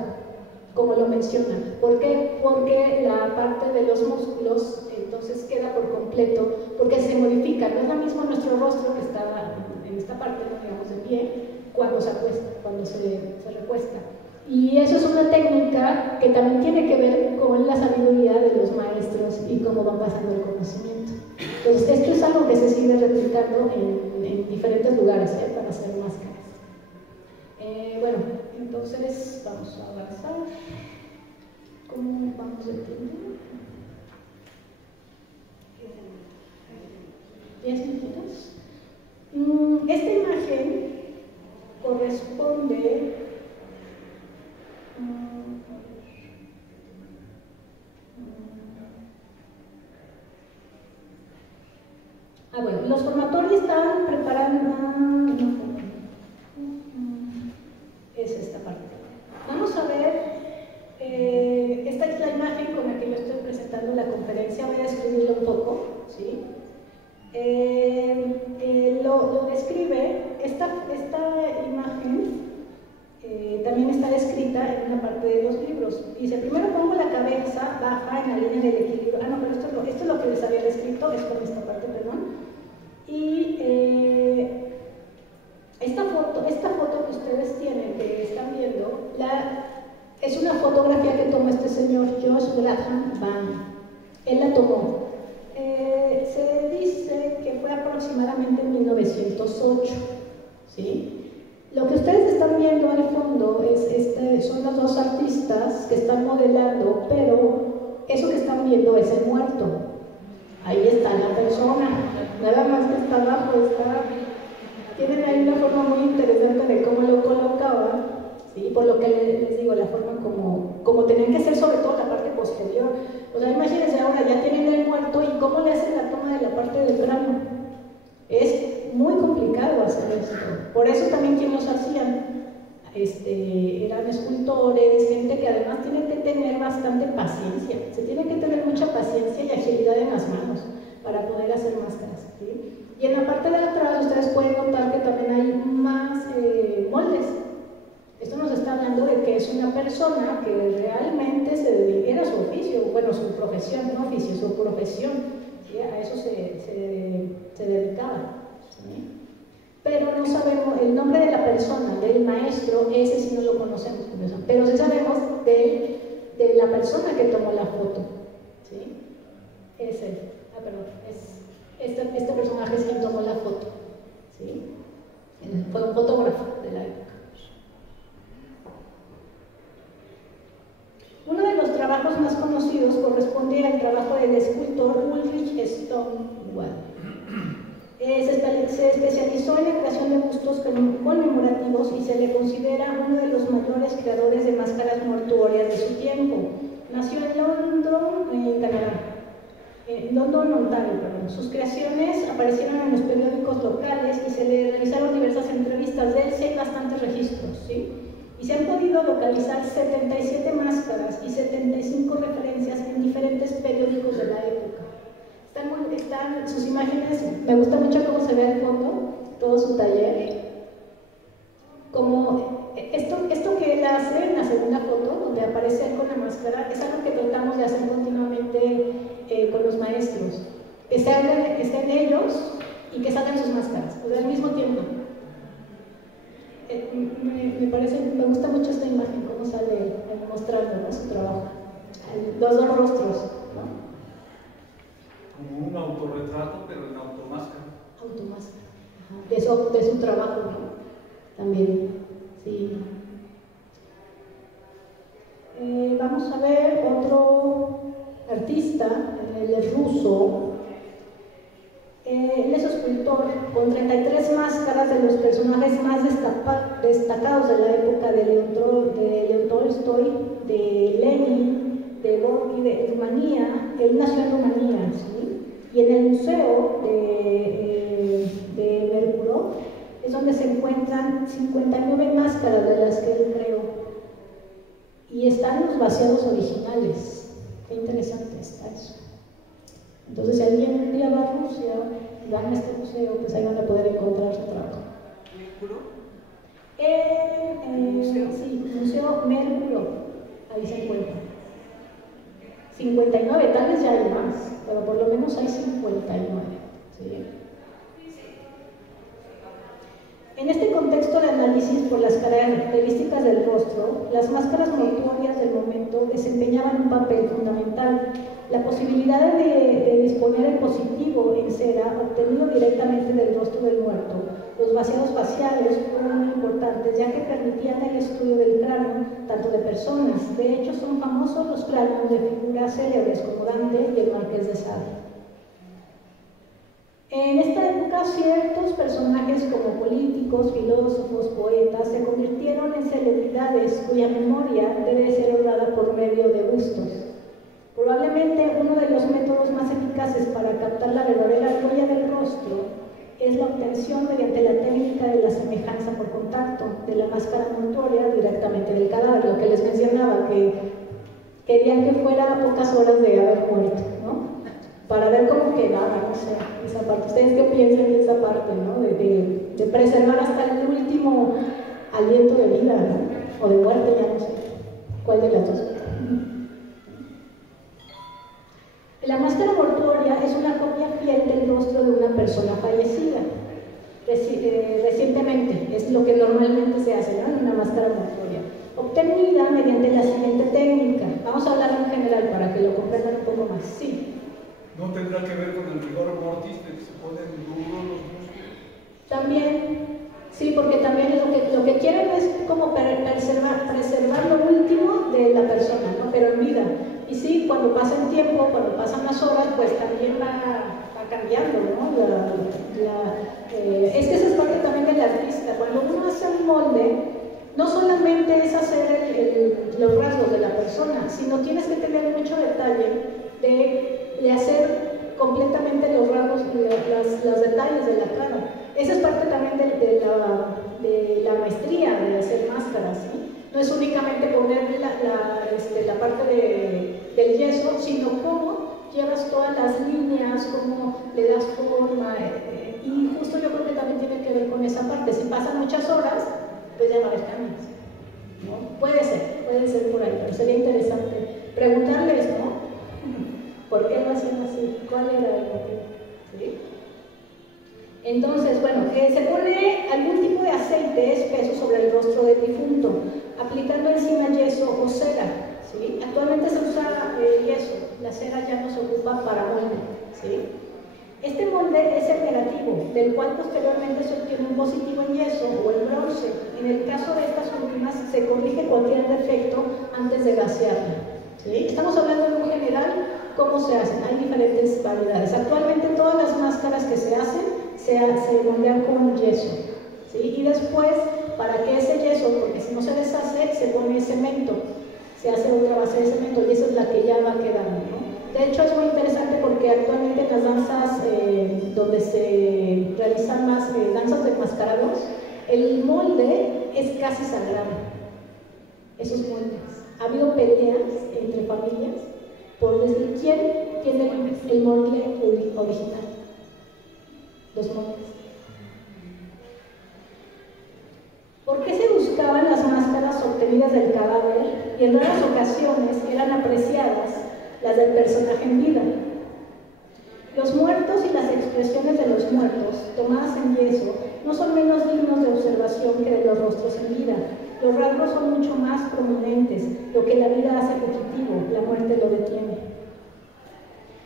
como lo mencionan. ¿Por qué? Porque la parte de los músculos entonces queda por completo, porque se modifica. No es lo mismo nuestro rostro que está en esta parte, digamos, de pie, cuando se acuesta, cuando se recuesta. Y eso es una técnica que también tiene que ver con la sabiduría de los maestros y cómo van pasando el conocimiento. Entonces, esto es algo que se sigue replicando en diferentes lugares para hacer máscaras. Bueno, entonces vamos a avanzar. ¿Cómo vamos de tiempo? 10 minutos. Esta imagen corresponde bueno, los formatorios están preparando. Es esta parte. Vamos a ver. Esta es la imagen con la que yo estoy presentando la conferencia. Voy a describirlo un poco, ¿sí? Lo describe esta imagen. También está descrita en una parte de los libros. Dice, primero pongo la cabeza baja en la línea del equilibrio. No, pero esto es lo que les había descrito, es con esta parte, perdón. Y esta foto que ustedes tienen, que están viendo, es una fotografía que tomó este señor Josh Graham Van. Él la tomó. Se dice que fue aproximadamente en 1908, ¿sí? Lo que ustedes están viendo al fondo son los dos artistas que están modelando, pero eso que están viendo es el muerto. Ahí está la persona, nada más que está abajo, tienen ahí una forma muy interesante de cómo lo colocaban, ¿sí? Por lo que les digo, la forma como tenían que ser, sobre todo la parte posterior. O sea, imagínense ahora, ya tienen el muerto y cómo le hacen la toma de la parte del cráneo. Es muy complicado hacer esto. Por eso también quienes los hacían eran escultores, gente que además tiene que tener bastante paciencia. Se tiene que tener mucha paciencia y agilidad en las manos para poder hacer máscaras, ¿sí? Y en la parte de atrás ustedes pueden notar que también hay más moldes. Esto nos está hablando de que es una persona que realmente era su oficio, bueno, su profesión, no oficio, su profesión, ¿sí? A eso se dedicaba, ¿sí? Pero no sabemos el nombre de la persona, del maestro, ese sí no lo conocemos, pero sí sabemos de la persona que tomó la foto, ¿sí? Es él, perdón, es este personaje es quien tomó la foto, ¿sí? Fue un fotógrafo de la época. Uno de los trabajos más conocidos corresponde al trabajo del escultor Ulrich Stonewall. Se especializó en la creación de bustos conmemorativos y se le considera uno de los mayores creadores de máscaras mortuorias de su tiempo. Nació en London, Canadá. London, Ontario, perdón. Sus creaciones aparecieron en los periódicos locales y se le realizaron diversas entrevistas. De él sí hay bastantes registros, ¿sí? Y se han podido localizar 77 máscaras y 75 referencias en diferentes periódicos de la época. Están sus imágenes, me gusta mucho cómo se ve el fondo, todo su taller. Como esto que él hace en la segunda foto, donde aparece él con la máscara, es algo que tratamos de hacer continuamente con los maestros. Que estén ellos y que salgan sus máscaras, o sea, al mismo tiempo. Me gusta mucho esta imagen, cómo sale él mostrando, ¿no?, su trabajo. Los dos rostros, ¿no? Como un autorretrato, pero en automáscara. Automáscara, de su trabajo, ¿no? También, sí. Vamos a ver otro artista, él es ruso. Él es escultor con 33 máscaras de los personajes más destacados de la época de León Tolstoy, de Lenin, de Gorky, de Rumanía. Él nació en Rumanía, ¿sí? Y en el museo de Mercuro es donde se encuentran 59 máscaras de las que él creó. Y están los vaciados originales. Qué interesante está eso. Entonces, si alguien un día va a Rusia y van a este museo, pues ahí van a poder encontrar su trabajo. ¿Mercuro? Sí, Museo Mercuro, ahí se encuentra. 59, tal vez ya hay más, pero por lo menos hay 59. ¿Sí? En este contexto de análisis por las características del rostro, las máscaras mortuorias del momento desempeñaban un papel fundamental. La posibilidad de disponer el positivo en cera obtenido directamente del rostro del muerto, los vaciados faciales fueron muy importantes, ya que permitían el estudio del cráneo, tanto de personas. De hecho, son famosos los cráneos de figuras célebres como Dante y el Marqués de Sade. En esta época, ciertos personajes como políticos, filósofos, poetas, se convirtieron en celebridades cuya memoria debe ser honrada por medio de bustos. Probablemente uno de los métodos más eficaces para captar la verdadera huella del rostro es la obtención mediante la técnica de la semejanza por contacto de la máscara mortuoria directamente del cadáver, lo que les mencionaba, que querían que fuera a pocas horas de haber muerto, ¿no? Para ver cómo quedaba, no sé, esa parte. ¿Ustedes qué piensan de esa parte, no? De preservar hasta el último aliento de vida, ¿no? O de muerte, ya no sé. ¿Cuál de las dos? La máscara mortuoria es una copia fiel del rostro de una persona fallecida. Recientemente, es lo que normalmente se hace, ¿no?, en una máscara mortuoria. Obtenida mediante la siguiente técnica. Vamos a hablar en general para que lo comprendan un poco más. Sí. ¿No tendrá que ver con el rigor mortis de que se ponen duros los músculos? También, sí, porque también lo que quieren es como preservar lo último de la persona, ¿no?, pero en vida. Y sí, cuando pasa el tiempo, cuando pasan las horas, pues también va cambiando, ¿no? Es que esa es parte también del artista. Cuando uno hace un molde, no solamente es hacer los rasgos de la persona, sino tienes que tener mucho detalle de hacer completamente los rasgos, los detalles de la cara. Esa es parte también de la maestría de hacer máscaras, ¿sí? No es únicamente poner la parte del yeso, sino cómo llevas todas las líneas, cómo le das forma, y justo yo creo que también tiene que ver con esa parte. Si pasan muchas horas, pues ya no ves cambios. ¿no? Puede ser por ahí, pero sería interesante preguntarles, ¿no? ¿Por qué lo hacían así? ¿Cuál era el motivo? ¿Sí? Entonces, bueno, se pone algún tipo de aceite espeso sobre el rostro del difunto, aplicando encima yeso o cera. ¿Sí? Actualmente se usa yeso, la cera ya no se ocupa para molde. ¿Sí? Este molde es el negativo, del cual posteriormente se obtiene un positivo en yeso o en bronce. En el caso de estas últimas, se corrige cualquier defecto antes de gasearla. ¿Sí? Estamos hablando de un general, ¿cómo se hacen? Hay diferentes variedades. Actualmente todas las máscaras que se hacen se moldean con yeso. ¿Sí? Y después, para que ese yeso, porque si no se deshace, se pone cemento. Se hace otra base de cemento y esa es la que ya va quedando, ¿no? De hecho, es muy interesante porque actualmente en las danzas donde se realizan más danzas de enmascarados, el molde es casi sagrado. Esos moldes. Ha habido peleas entre familias por decir quién tiene el molde original. Los moldes. ¿Por qué se buscaban las máscaras obtenidas del cadáver y en raras ocasiones eran apreciadas las del personaje en vida? Los muertos y las expresiones de los muertos, tomadas en yeso, no son menos dignos de observación que de los rostros en vida. Los rasgos son mucho más prominentes, lo que la vida hace fugitivo, la muerte lo detiene.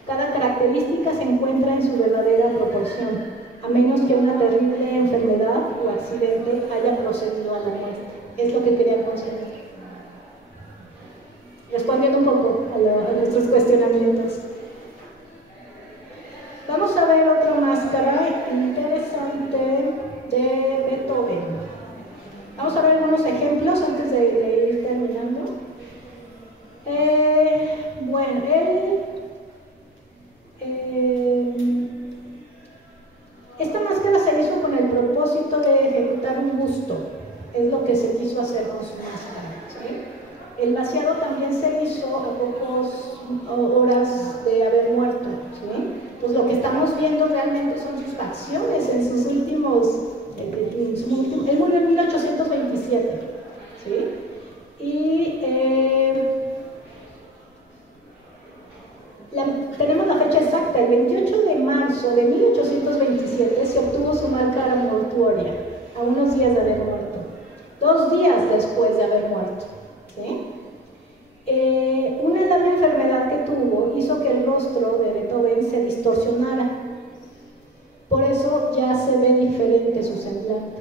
Cada característica se encuentra en su verdadera proporción, a menos que una terrible enfermedad o accidente haya procedido a la muerte. Es lo que querían conseguir. Respondiendo un poco a nuestros cuestionamientos. Vamos a ver otra máscara interesante de Beethoven. Vamos a ver algunos ejemplos antes de ir terminando. Bueno, esta máscara se hizo con el propósito de ejecutar un busto. Es lo que se quiso hacer con su máscara. ¿Sí? El vaciado también se hizo a pocas horas de haber muerto. ¿Sí? Pues lo que estamos viendo realmente son sus facciones en sus últimos... él murió en 1827. ¿Sí? Y tenemos la fecha exacta, el 28 de marzo de 1827 se obtuvo su marca mortuoria, a unos días de haber muerto, 2 días después de haber muerto. ¿Sí? Una larga enfermedad que tuvo hizo que el rostro de Beethoven se distorsionara. Por eso ya se ve diferente su semblante.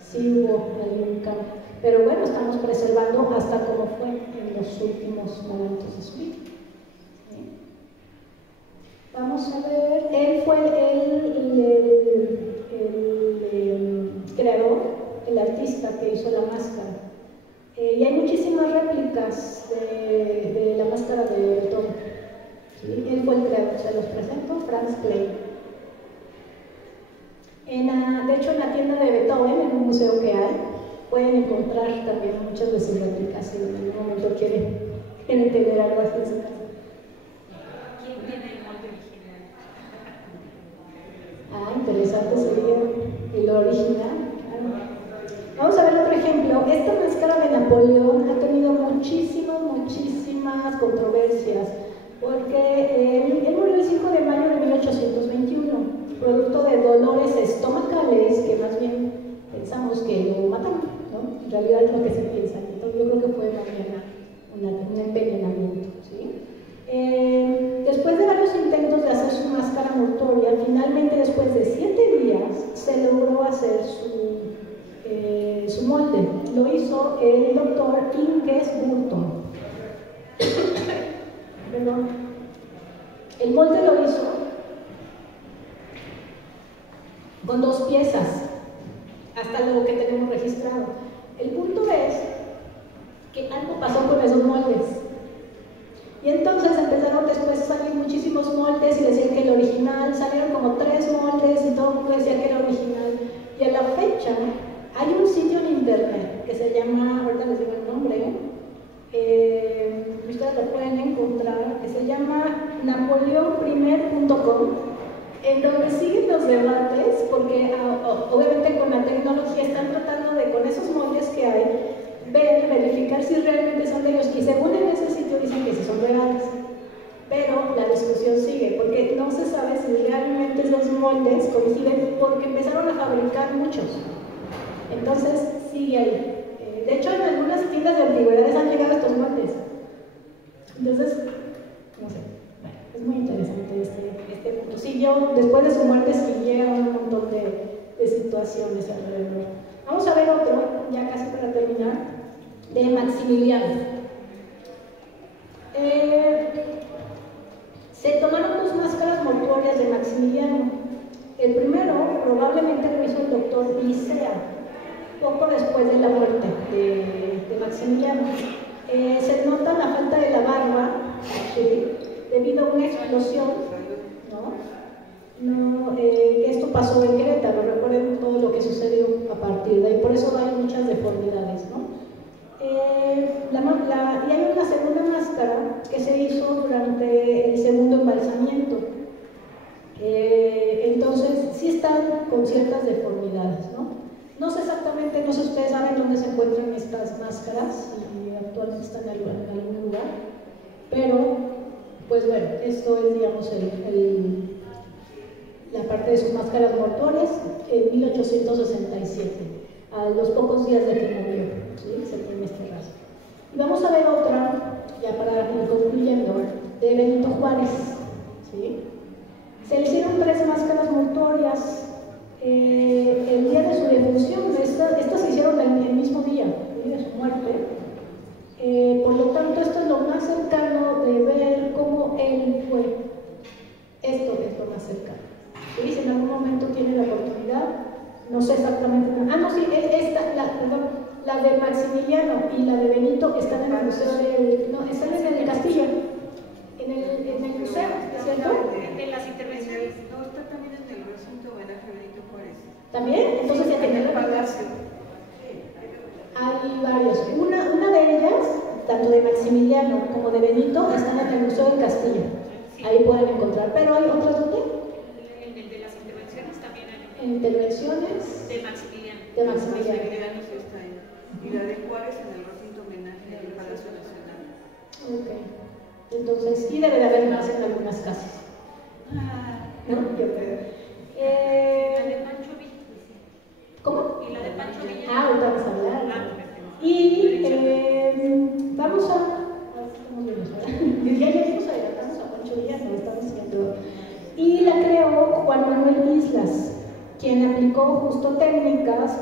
Sí hubo algún cambio. Pero bueno, estamos preservando hasta como fue en los últimos momentos de su vida. ¿Sí? Vamos a ver, él fue el creador, el artista que hizo la máscara. Y hay muchísimas réplicas de la máscara de Beethoven. ¿Sí? Él fue el creador, se los presento, Franz Klein. De hecho, en la tienda de Beethoven, en un museo que hay, pueden encontrar también muchas de sus réplicas si en algún momento quieren tener algo así en su casa. ¿Quién tiene el molde original? Interesante sería el original. Claro. Vamos a ver otro ejemplo. Esta máscara de Napoleón ha tenido muchísimas controversias, porque él murió el 5 de mayo de 1821, producto de dolores estomacales que más bien pensamos que lo mataron, ¿no? En realidad es lo que se piensa. Entonces yo creo que fue un envenenamiento. ¿Sí? Después de varios intentos de hacer su máscara mortuoria, finalmente después de 7 días se logró hacer su molde. Lo hizo el doctor Inges Burton. Perdón. El molde lo hizo con 2 piezas, hasta lo que tenemos registrado. El punto es que algo pasó con esos moldes. Y entonces empezaron después a salir muchísimos moldes y decían que el original, salieron como 3 moldes y todo el mundo decía que era original. Y a la fecha hay un sitio en internet que se llama, ahorita les digo el nombre, ustedes lo pueden encontrar, que se llama napoleonprimer.com, en donde siguen los debates, porque obviamente con la tecnología están tratando de, con esos moldes que hay, verificar si realmente son de ellos, y según en ese sitio dicen que sí son reales, pero la discusión sigue, porque no se sabe si realmente esos moldes coinciden, porque empezaron a fabricar muchos, entonces sigue ahí. De hecho, en algunas tiendas de antigüedades han llegado estos moldes, entonces, no sé, bueno, es muy interesante este punto. Siguió, después de su muerte siguieron un montón de situaciones alrededor. Vamos a ver otro, ya casi para terminar, de Maximiliano. Se tomaron dos máscaras mortuorias de Maximiliano. El primero probablemente lo hizo el doctor Licea, poco después de la muerte de Maximiliano. Se nota la falta de la barba, ¿sí?, debido a una explosión, que esto pasó en Querétaro. Recuerden todo lo que sucedió a partir de ahí, por eso hay muchas deformidades, ¿no? Y hay una segunda máscara que se hizo durante el segundo embalsamiento. Entonces, sí están con ciertas deformidades, ¿no? No sé exactamente, no sé si ustedes saben dónde se encuentran estas máscaras, y actualmente están en algún lugar, pero, pues bueno, esto es, digamos, la parte de sus máscaras mortuorias en 1867, a los pocos días de que murió, ¿sí? Se tiene este rastro. Y vamos a ver otra, ya para ir concluyendo, de Benito Juárez, ¿sí? Se le hicieron 3 máscaras mortuorias el día de su defunción. Estas se hicieron el mismo día, el día de su muerte. Por lo tanto, esto es lo más cercano de ver cómo él fue. Esto es lo más cercano. ¿Sí? Si en algún momento tienen la oportunidad, no sé exactamente. No, sí, la de Maximiliano y la de Benito están en el museo están en el Castillo, en el museo, ¿cierto? De las intervenciones. No, está también en el recinto homenaje a Benito Juárez. ¿También? Entonces ya en el tienen palacio. Hay varios. Una de ellas, tanto de Maximiliano como de Benito, están en el Museo del Castillo. Ahí pueden encontrar. Pero hay otras, ¿dónde? El de las intervenciones también hay. Intervenciones De Maximiliano. de Maximiliano. Maximiliano sí está ahí. Y la de Juárez en el recinto homenaje al Palacio Nacional. Ok. Entonces, y debe de haber más en algunas casas. ¿No? Yo creo. La de Pancho Villa. ¿Cómo? Y la de Pancho Villa. Ahorita vamos a hablar. Y vamos a... Ya nos adelantamos a Pancho Villa, no estamos haciendo. Y la creó Juan Manuel Islas, quien aplicó justo técnicas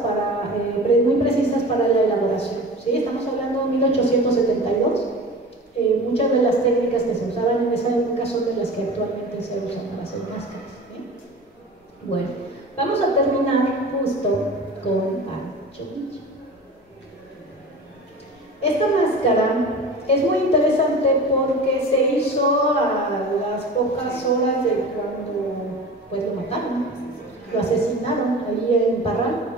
muy precisas para la elaboración. ¿Sí? Estamos hablando de 1872. Muchas de las técnicas que se usaban en esa época son de las que actualmente se usan para hacer máscaras. Bueno, vamos a terminar justo con Pancho Villa. Esta máscara es muy interesante porque se hizo a las pocas horas de cuando pues, lo mataron, lo asesinaron ahí en Parral.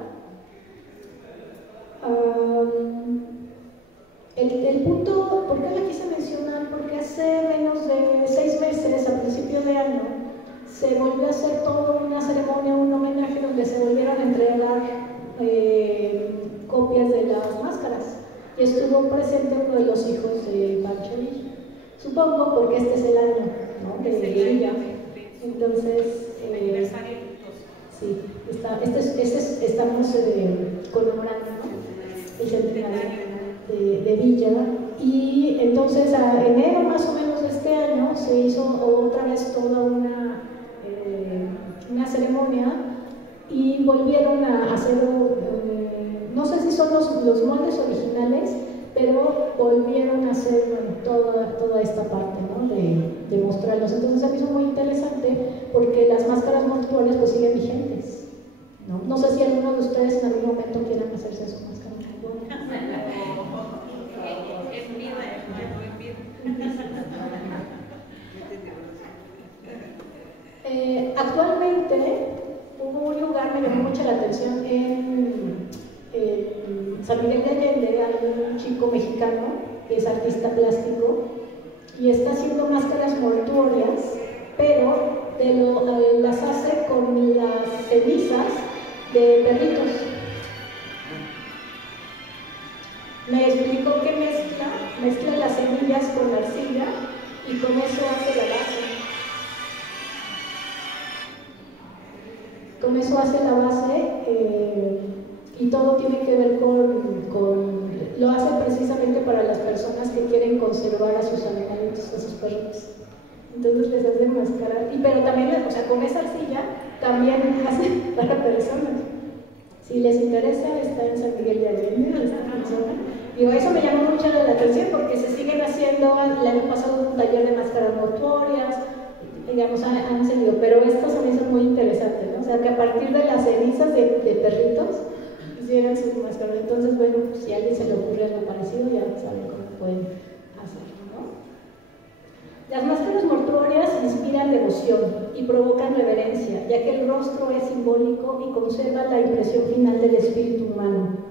El punto, ¿por qué la quise mencionar? Porque hace menos de 6 meses, a principio de año, se volvió a hacer toda una ceremonia, un homenaje donde se volvieron a entregar copias de las máscaras. Y estuvo presente uno de los hijos de Pancho Villa. Supongo porque este es el año, ¿no? De Villa. Entonces, sí, estamos conmemorando, ¿no?, el centenario de Villa. Y entonces, a enero más o menos de este año, se hizo otra vez toda una ceremonia y volvieron a hacer, no sé si son los moldes originales, pero volvieron a hacer toda esta parte, ¿no?, de mostrarlos. Entonces se me hizo muy interesante porque las máscaras mortuorias pues siguen vigentes, ¿no? No sé si alguno de ustedes en algún momento quieran hacerse su máscara mortuoria. Actualmente hubo un lugar, me llamó mucho la atención, en San Miguel de Allende. Hay un chico mexicano que es artista plástico y está haciendo máscaras mortuorias, pero las hace con las cenizas de perritos. Me me explicó que mezcla las semillas con la arcilla y con eso hace la base. Con eso hace la base y todo tiene que ver lo hace precisamente para las personas que quieren conservar a sus animalitos, a sus perros. Entonces les hace máscara, pero también, o sea, con esa arcilla también hace para personas. Si les interesa, está en San Miguel de Allende, esta persona. Digo, eso me llamó mucho la atención porque se siguen haciendo, el año pasado un taller de máscaras mortuorias, digamos, han seguido, pero esto se me hizo muy interesante, ¿no? O sea, que a partir de las cenizas de perritos hicieran sus máscaras. Entonces, bueno, si a alguien se le ocurre algo parecido, ya saben cómo pueden hacerlo, ¿no? Las máscaras mortuorias inspiran devoción y provocan reverencia, ya que el rostro es simbólico y conserva la impresión final del espíritu humano.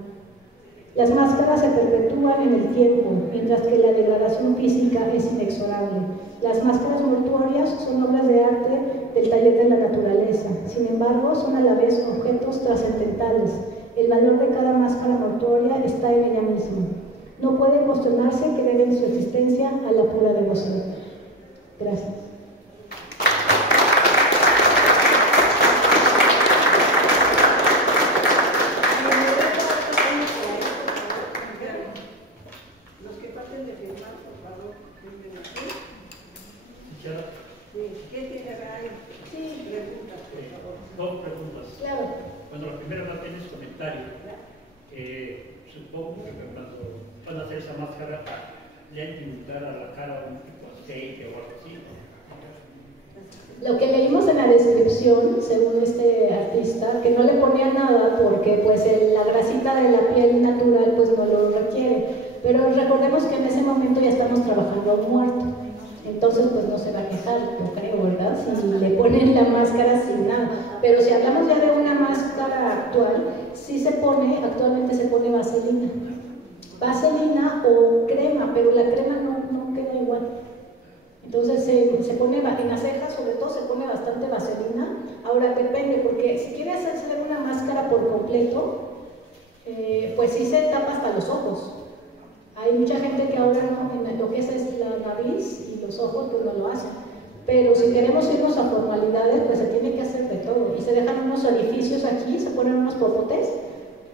Las máscaras se perpetúan en el tiempo, mientras que la degradación física es inexorable. Las máscaras mortuorias son obras de arte del taller de la naturaleza. Sin embargo, son a la vez objetos trascendentales. El valor de cada máscara mortuoria está en ella misma. No pueden cuestionarse que deben su existencia a la pura devoción. Gracias. Los que pasen de firmar, por favor, vengan aquí. ¿Qué tiene ahí? Sí, preguntas, por favor. Dos preguntas. Claro. Bueno, la primera más bien es comentario. Supongo que cuando van a hacer esa máscara, le han de untar a la cara un tipo de aceite o algo así, ¿no? Lo que leímos en la descripción, según este artista, que no le ponía nada porque pues la grasita de la piel natural pues no lo requiere. Pero recordemos que en ese momento ya estamos trabajando a un muerto. Entonces pues no se va a quejar, yo creo, ¿verdad? Si le ponen la máscara sin nada. Pero si hablamos ya de una máscara actual, sí actualmente se pone vaselina. Vaselina o crema, pero la crema no queda igual. Entonces se pone en las cejas, sobre todo se pone bastante vaselina. Ahora depende, porque si quiere hacerse una máscara por completo, pues sí se tapa hasta los ojos. Hay mucha gente que ahora no, en lo que es la nariz y los ojos, pues no lo hacen. Pero si queremos irnos a formalidades, pues se tiene que hacer de todo. Y se dejan unos orificios aquí, se ponen unos popotes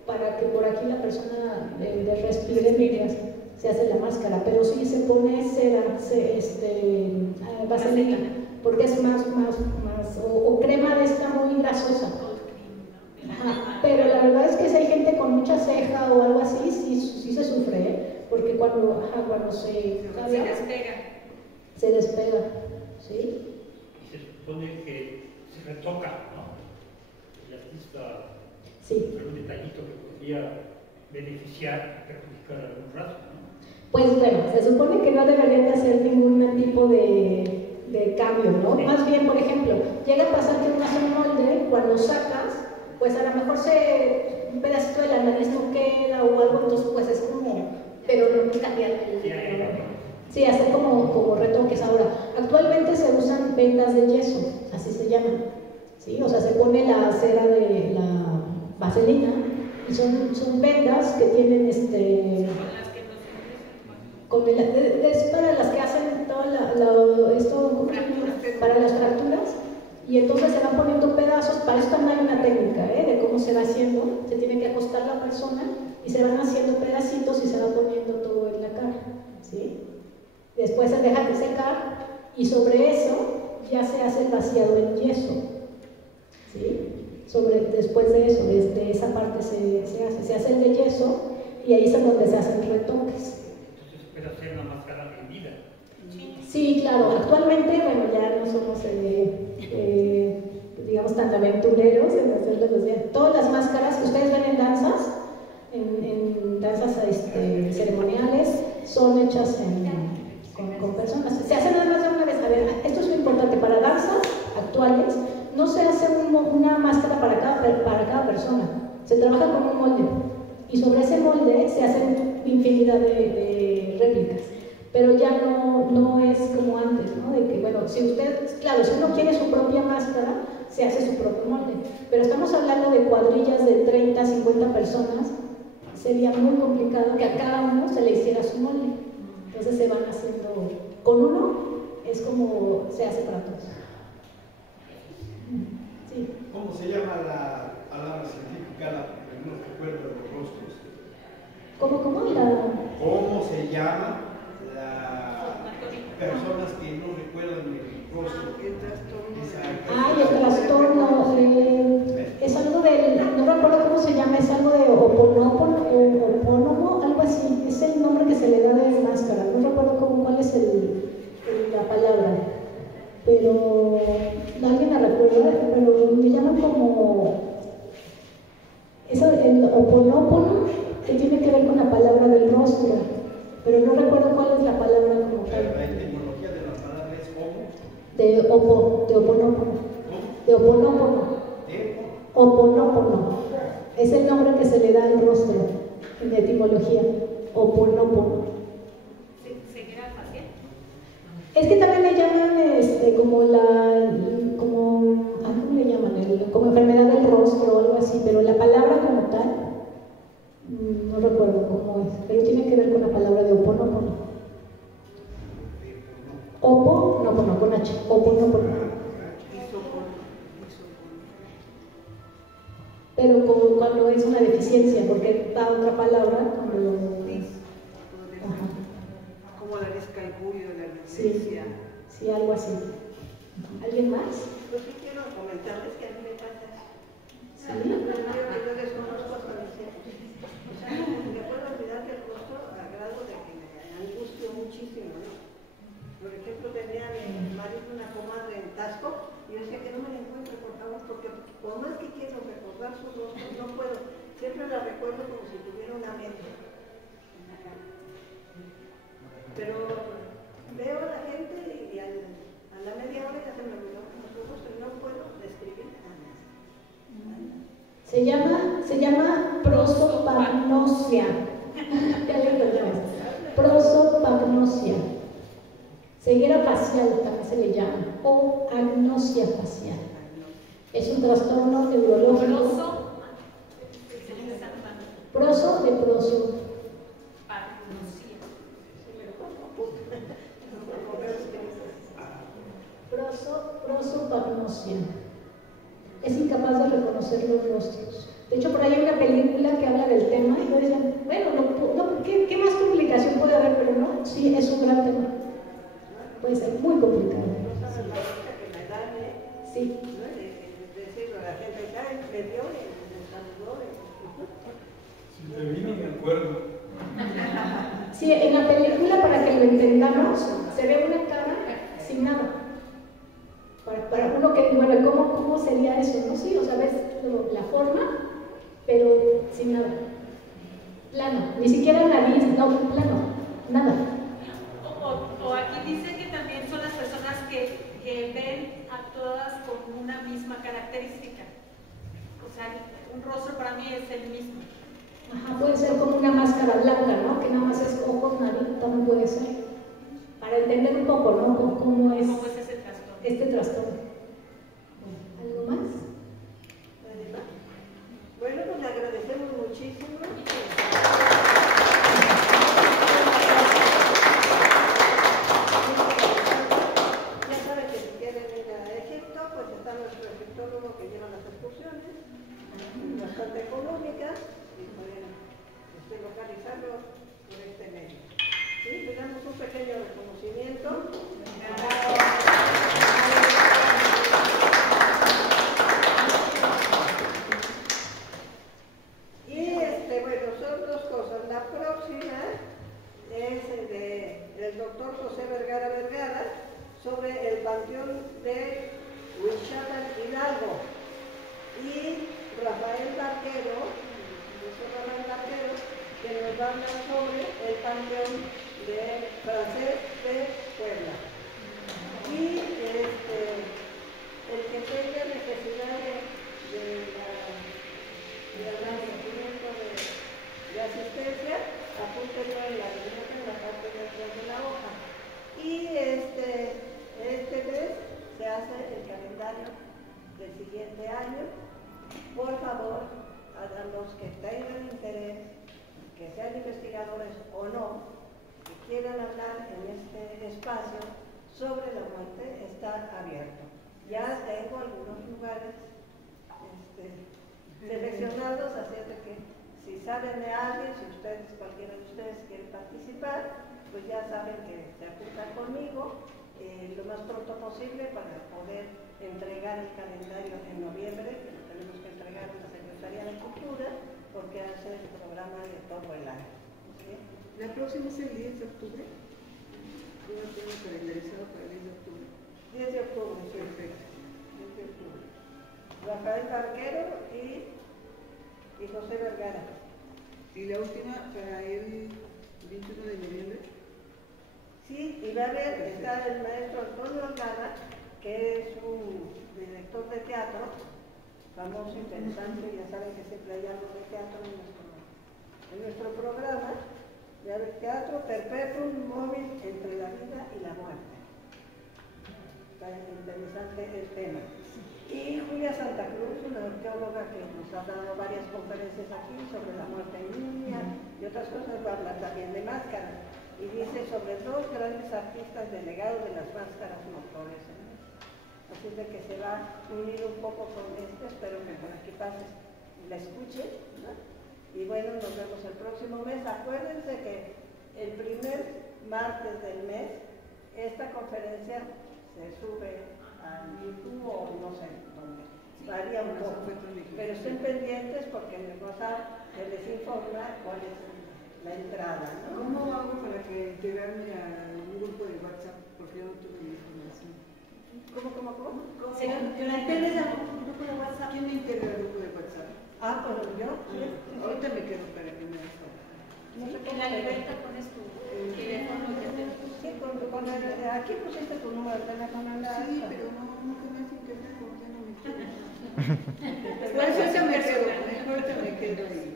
para que por aquí la persona de respire mientras se hace la máscara. Pero sí se pone cera, vaselina, porque es más o crema de esta muy grasosa. Ajá. Pero la verdad es que si hay gente con mucha ceja o algo así, sí se sufre, ¿eh? Porque cuando se despega, ¿sí? Y se supone que se retoca, ¿no? El artista, sí. Algún detallito que podría beneficiar, perjudicar algún rasgo, ¿no? Pues bueno, se supone que no deberían de hacer ningún tipo de cambio, ¿no? Sí. Más bien, por ejemplo, llega a pasar que uno hace un molde, cuando sacas, pues a lo mejor un pedacito de la nariz no queda o algo, entonces pues es como, pero no cambiar sí, hacer como retoques. Ahora, actualmente se usan vendas de yeso, así se llaman, ¿sí? O sea, se pone la cera de la vaselina y son vendas que tienen es para las que hacen esto para las fracturas. Y entonces se van poniendo pedazos, para esto también hay una técnica de cómo se va haciendo, se tiene que acostar la persona y se van haciendo pedacitos y se va poniendo todo en la cara, ¿sí? Después se deja de secar y sobre eso ya se hace el vaciado en yeso, ¿sí? Después de eso, desde esa parte se hace el de yeso y ahí es donde se hacen retoques. Entonces, pero hacer una máscara en vida. Sí, claro, actualmente, bueno, ya no somos, digamos, tan aventureros en hacerlas los días. Todas las máscaras que ustedes ven en danzas, en danzas ceremoniales, son hechas con personas. Se hace nada más de una vez. A ver, esto es muy importante. Para danzas actuales, no se hace una máscara para cada persona. Se trabaja con un molde. Y sobre ese molde se hacen infinidad de réplicas. Pero ya no es como antes, ¿no? De que, bueno, si uno quiere su propia máscara, se hace su propio molde. Pero estamos hablando de cuadrillas de 30, 50 personas, sería muy complicado que a cada uno se le hiciera su molde. Entonces se van haciendo, con uno es como se hace para todos. Sí. ¿Cómo se llama la palabra científica en los recuerdos de los rostros? ¿Cómo ¿Cómo se llama las personas que no recuerdan el rostro? El trastorno. Es algo del, no recuerdo cómo se llama, es algo de opónomo, algo así. Es el nombre que se le da de máscara. No recuerdo cuál es la palabra. Pero alguien la recuerda, pero me llaman como eso, el opónomo, que tiene que ver con la palabra del rostro, pero no recuerdo cuál es la palabra como tal. La etimología de la palabra es homo. De opónomo. De opónomo. Opónomo. Es el nombre que se le da al rostro en etimología. Opónomo. ¿Ceguera facial? Es que también le llaman ¿cómo le llaman? Como enfermedad del rostro o algo así, pero la palabra como tal, no recuerdo cómo es, pero tiene que ver con la palabra de opónomo. Opónomo, con H, opónomo. Pero cuando es una deficiencia, porque da otra palabra cuando como la descalculia, la dislexia. Sí, algo así. ¿Alguien más? Yo sí quiero comentarles que a mí me pasa eso. Sí. Yo desconozco a mis hijos. O sea, me puedo olvidar del rostro a grado de que me angustio muchísimo, ¿no? Por ejemplo, tenía a mi marido una comadre en Tasco y yo decía que no me la encuentro, por favor, porque por más que quiero recordar su rostro, no puedo. Siempre la recuerdo como si tuviera una mente. Pero veo a la gente y a la media hora ya se me olvidó como su rostro y no puedo describir nada. Se llama prosopagnosia. Ya le entendemos. Prosopagnosia. Ceguera facial también se le llama, o agnosia facial. Es un trastorno neurológico. Proso de proso. Prosopagnosia. Es incapaz de reconocer los rostros. De hecho, por ahí hay una película que habla del tema y yo decía, bueno, ¿qué más complicación puede haber? Pero no, sí, es un gran tema. Puede ser muy complicado. Sí. Decirlo a la gente, me dio y me saludó. Si te vino, me acuerdo. Sí, en la película, para que lo entendamos, se ve una cara sin nada. Para uno que, bueno, ¿cómo sería eso? ¿No? Sí, o sea, ves la forma, pero sin nada. Plano, ni siquiera nariz, no, plano, nada. O aquí dice que también son las personas que ven a todas con una misma característica. O sea, un rostro para mí es el mismo. Ajá, puede ser como una máscara blanca, ¿no? Que nada más es ojos, nariz, también puede ser. Para entender un poco, ¿no? ¿Cómo es ese trastorno? Este trastorno. ¿Algo más? Bueno, pues le agradecemos muchísimo. Ya saben que si quieren ir a Egipto, pues está nuestro egiptólogo que lleva las excursiones, bastante económicas, y pueden localizarlo por este medio. ¿Sí? Le damos un pequeño reconocimiento. Bueno, son dos cosas. La próxima es del doctor José Vergara Vergara sobre el panteón de Huichapan Hidalgo, y Rafael Barquero, que nos va a hablar sobre el panteón de Francés de Puebla. Y el que tenga necesidad de asistencia, apúntenlo en la parte de atrás de la hoja. Y este mes se hace el calendario del siguiente año. Por favor, a los que tengan interés hablar en este espacio sobre la muerte está abierto. Ya tengo algunos lugares seleccionados, así de que si saben de alguien, si ustedes, cualquiera de ustedes quiere participar, pues ya saben que se apuntan conmigo lo más pronto posible para poder entregar el calendario en noviembre, que lo tenemos que entregar a la Secretaría de Cultura, porque hace el programa de todo el año. ¿Sí? La próxima es el 10 de octubre. Yo lo tengo calendarizado para el 10 de octubre. 10 de octubre, sí. Perfecto. 10 de octubre. Rafael Barquero y José Vergara. Y la última para el 21 de noviembre. Sí, y va a haber, está el maestro Antonio Algara, que es un director de teatro, famoso, interesante, ya saben que siempre hay algo de teatro en nuestro programa, de teatro perpetuum móvil entre la vida y la muerte. Está interesante el tema. Y Julia Santa Cruz, una arqueóloga que nos ha dado varias conferencias aquí sobre la muerte en línea y otras cosas, va a hablar también de máscaras. Y dice sobre dos grandes artistas del legado de las máscaras motores. Así de que se va a unir un poco con esto, espero que por aquí pases y la escuchen, ¿no? Y bueno, nos vemos el próximo mes. Acuérdense que el primer martes del mes esta conferencia se sube a YouTube o no sé dónde, varía un poco, pero estén pendientes porque en el WhatsApp se les informa cuál es la entrada, ¿no? ¿Cómo hago para que integrarme a un grupo de WhatsApp? Porque yo no tuve la información. ¿Cómo? Sí, que la integres al grupo de WhatsApp. ¿Quién me integra al grupo de WhatsApp? Ah, pues yo. Sí. Ahorita me quedo para que me des No sé En cómo la se libreta pones tu teléfono que te... Sí, aquí pusiste tu número de teléfono en la... Sí, pero no te me hacen quedar, ya no me quiero. Después Ahorita me quedo ahí.